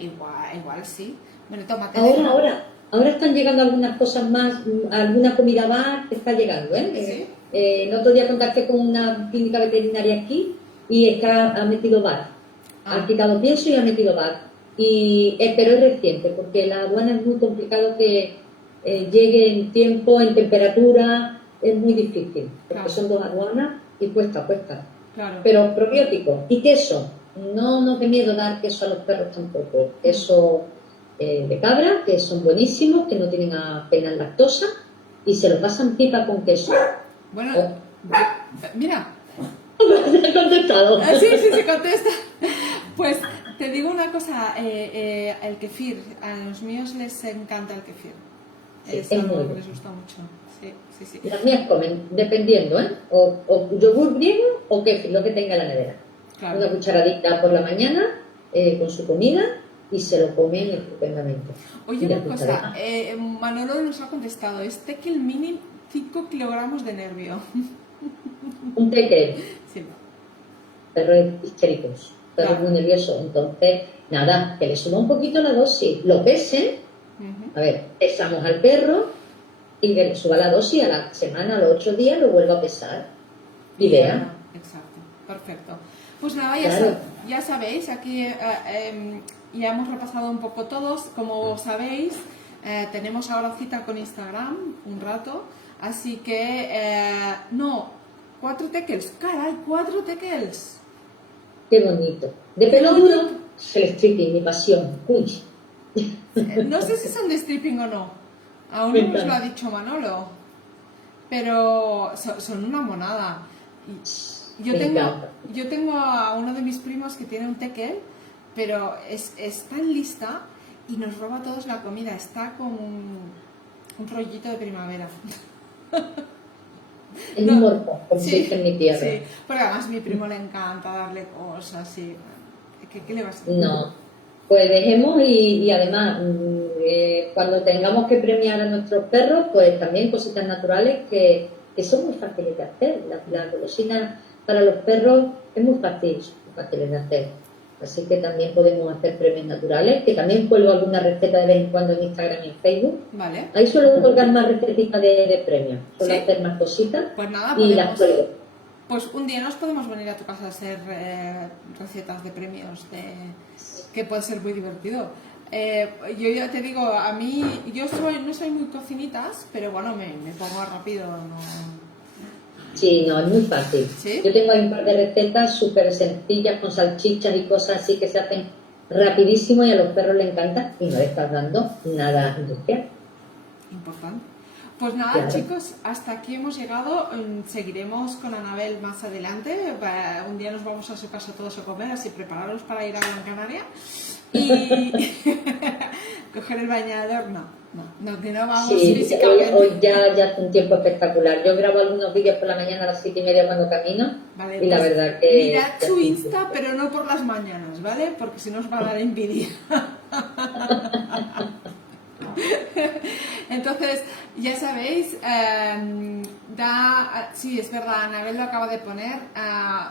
Igual sí. Bueno, tómate. Ahora están llegando algunas cosas más, alguna comida más que está llegando, ¿eh? ¿Sí? El otro día contacté con una clínica veterinaria aquí y ha metido bar. Ha quitado pienso y ha metido bar. Pero es reciente, porque la aduana es muy complicado que llegue en tiempo, en temperatura, es muy difícil, porque son 2 aduanas y cuesta. Claro. Pero probiótico y queso, no dé miedo dar queso a los perros tampoco. Queso de cabra, que son buenísimos, que no tienen apenas lactosa, y se lo pasan pipa con queso. Bueno, mira. ¿Te he contestado? Sí, contesta. Pues te digo una cosa, el kefir, a los míos les encanta el kefir. Es algo que les gusta mucho. Sí. Las mías comen, dependiendo, ¿eh? O yogur griego o kefir, lo que tenga en la nevera. Claro. Una cucharadita por la mañana con su comida y se lo comen estupendamente. Oye, una cosa, Manolo nos ha contestado, es Tekel Mini 5 kilogramos de nervio. Un tekel. Sí. Perros histéricos, perros muy nerviosos. Entonces, nada, que le suba un poquito la dosis, lo pesen. A ver, pesamos al perro y que le suba la dosis a la semana, a los 8 días, lo vuelvo a pesar. Y vea. Exacto, perfecto. Pues nada, ya sabéis, aquí ya hemos repasado un poco todos. Como sabéis, tenemos ahora cita con Instagram un rato, así que 4 tekels, caray, 4 tekels. Qué bonito. De pelo duro, el stripping, mi pasión. Uy. No sé si son de stripping o no, aún no nos lo ha dicho Manolo, pero son una monada. Yo tengo a uno de mis primos que tiene un tekel, pero es tan lista y nos roba a todos la comida. Está con un rollito de primavera. Es un morfo, como se dice en mi tierra. Sí, porque además a mi primo le encanta darle cosas y... ¿Qué le vas a hacer? No, pues dejemos y además cuando tengamos que premiar a nuestros perros, pues también cositas naturales que son muy fáciles de hacer. La golosina para los perros es muy fácil de hacer. Así que también podemos hacer premios naturales, que también cuelgo alguna receta de vez en cuando en Instagram y en Facebook. Vale. Ahí suelo colgar más recetitas de premios, suelo hacer más cositas, pues nada, y las cuelgo. Pues un día nos podemos venir a tu casa a hacer recetas de premios, que puede ser muy divertido. Yo ya te digo, a mí, no soy muy cocinitas, pero bueno, me pongo rápido, ¿no? Sí, no, es muy fácil. ¿Sí? Yo tengo ahí un par de recetas súper sencillas con salchichas y cosas así que se hacen rapidísimo y a los perros les encanta y no le estás dando nada industrial. Importante. Pues nada, Claro. chicos, hasta aquí hemos llegado. Seguiremos con Anabel más adelante. Un día nos vamos a su casa todos a comer, así prepararos para ir a Gran Canaria. Y coger el bañador, que no vamos Sí, físicamente. hoy ya hace un tiempo espectacular. Yo grabo algunos vídeos por la mañana a las 7:30 cuando camino Vale, y la pues verdad que... mirad su Insta, pero no por las mañanas, ¿vale? Porque si no os va a dar envidia. Entonces, ya sabéis, sí, es verdad, Anabel lo acaba de poner.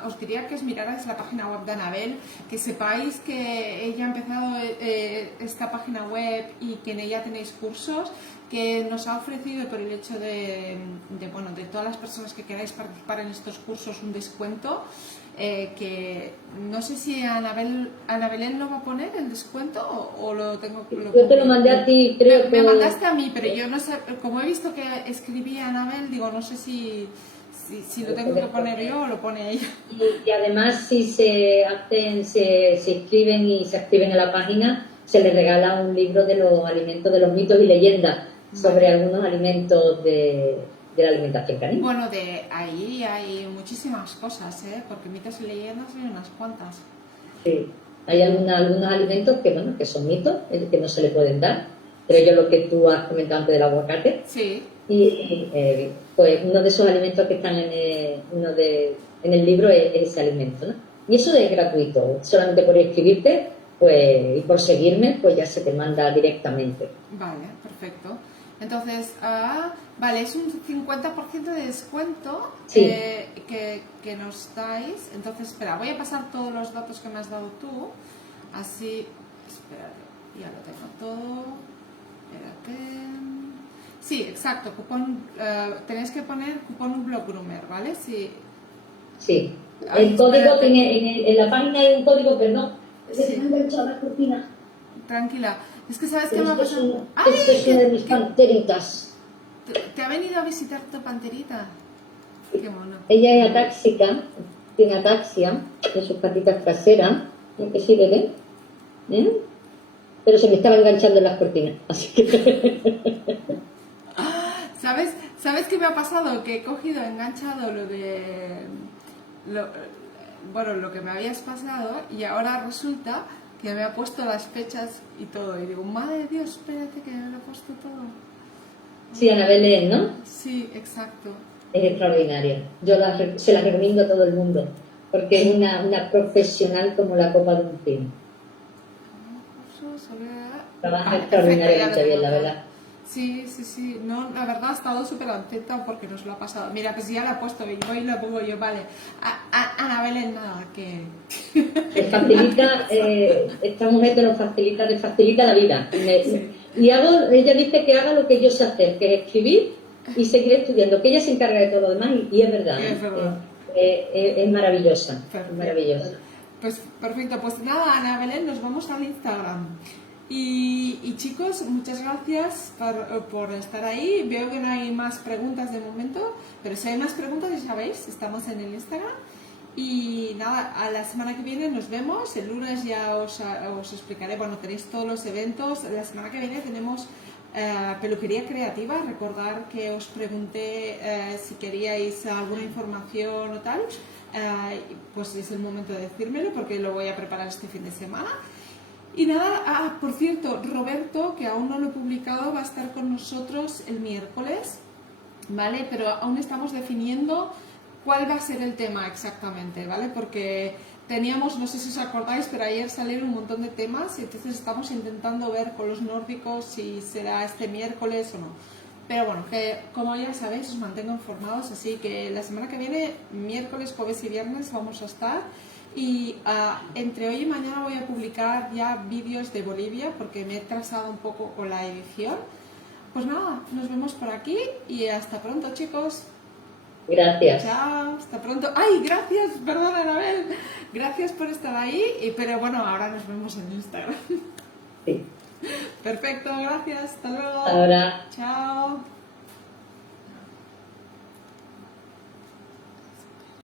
Os diría que os mirarais la página web de Anabel, que sepáis que ella ha empezado esta página web y que en ella tenéis cursos, que nos ha ofrecido por el hecho de todas las personas que queráis participar en estos cursos un descuento. Que no sé si Ana Belén lo va a poner el descuento o lo tengo que... Yo te lo mandé a ti, creo que... Me mandaste a mí, pero yo no sé, como he visto que escribía Anabel, digo, no sé si lo tengo que poner yo o lo pone ella. Y además si se inscriben y se activen en la página, se les regala un libro de los alimentos, de los mitos y leyendas sobre algunos alimentos de la alimentación canina. Bueno, de ahí hay muchísimas cosas, porque mitos y leyendas hay unas cuantas. Sí, hay algunos alimentos que, bueno, que son mitos, que no se le pueden dar, pero yo lo que tú has comentado antes del aguacate. Sí. Y pues uno de esos alimentos que están en el libro es ese alimento, ¿no? Y eso es gratuito, solamente por inscribirte pues, y por seguirme, pues ya se te manda directamente. Vale, perfecto. Entonces, vale, es un 50% de descuento Sí. que nos dais. Entonces, espera, voy a pasar todos los datos que me has dado tú. Así, espera, ya lo tengo todo. Espérate. Sí, exacto, cupón, tenéis que poner cupón Blog Groomer, ¿vale? Sí. Sí. Ay, El código espérate. tiene, en la página hay un código, pero no. Sí. Se me han enganchado las cortinas. Tranquila. Es que sabes qué Pero me ha pasado. esto es una de mis panteritas. ¿Te ha venido a visitar tu panterita? Qué mono. Ella es atáxica, tiene ataxia en sus patitas traseras, aunque sí, bebé. Pero se me estaba enganchando en las cortinas, así que... ¿Sabes qué me ha pasado? Que he cogido, enganchado lo que me habías pasado y ahora resulta que me ha puesto las fechas y todo. Y digo, madre de Dios, espérate que me lo he puesto todo. Sí, Anabel es, ¿no? Sí, exacto. Es extraordinaria. Se la recomiendo a todo el mundo, porque es una profesional como la copa de un pino. Trabaja extraordinariamente bien, la verdad. Sí. No, la verdad ha estado súper atenta porque nos lo ha pasado. Mira, pues ya la he puesto y hoy lo pongo yo, vale. Anabel es nada, que... Les facilita, esta mujer te lo facilita, te facilita la vida. Y ella dice que haga lo que yo sé hacer, que es escribir y seguir estudiando, que ella se encarga de todo lo demás y es verdad. Es verdad. Es maravillosa, Perfecto. es maravillosa. Pues perfecto, pues nada, Ana Belén, nos vamos al Instagram. Y chicos, muchas gracias por estar ahí. Veo que no hay más preguntas de momento, pero si hay más preguntas, ya sabéis, estamos en el Instagram. Y nada, a la semana que viene nos vemos. El lunes ya os explicaré, bueno, tenéis todos los eventos. La semana que viene tenemos peluquería creativa. Recordar que os pregunté si queríais alguna información o tal. Pues es el momento de decírmelo porque lo voy a preparar este fin de semana. Y nada, por cierto, Roberto, que aún no lo he publicado, va a estar con nosotros el miércoles, ¿vale? Pero aún estamos definiendo cuál va a ser el tema exactamente, ¿vale? Porque teníamos, no sé si os acordáis, pero ayer salieron un montón de temas y entonces estamos intentando ver con los nórdicos si será este miércoles o no. Pero bueno, que como ya sabéis, os mantengo informados, así que la semana que viene, miércoles, jueves y viernes, vamos a estar. Y entre hoy y mañana voy a publicar ya vídeos de Bolivia porque me he trazado un poco con la edición. Pues nada, nos vemos por aquí y hasta pronto, chicos. Gracias. Chao, hasta pronto. Ay, gracias, perdón, Anabel. Gracias por estar ahí, pero bueno, ahora nos vemos en Instagram. Sí. Perfecto, gracias. Hasta luego. Ahora. Chao.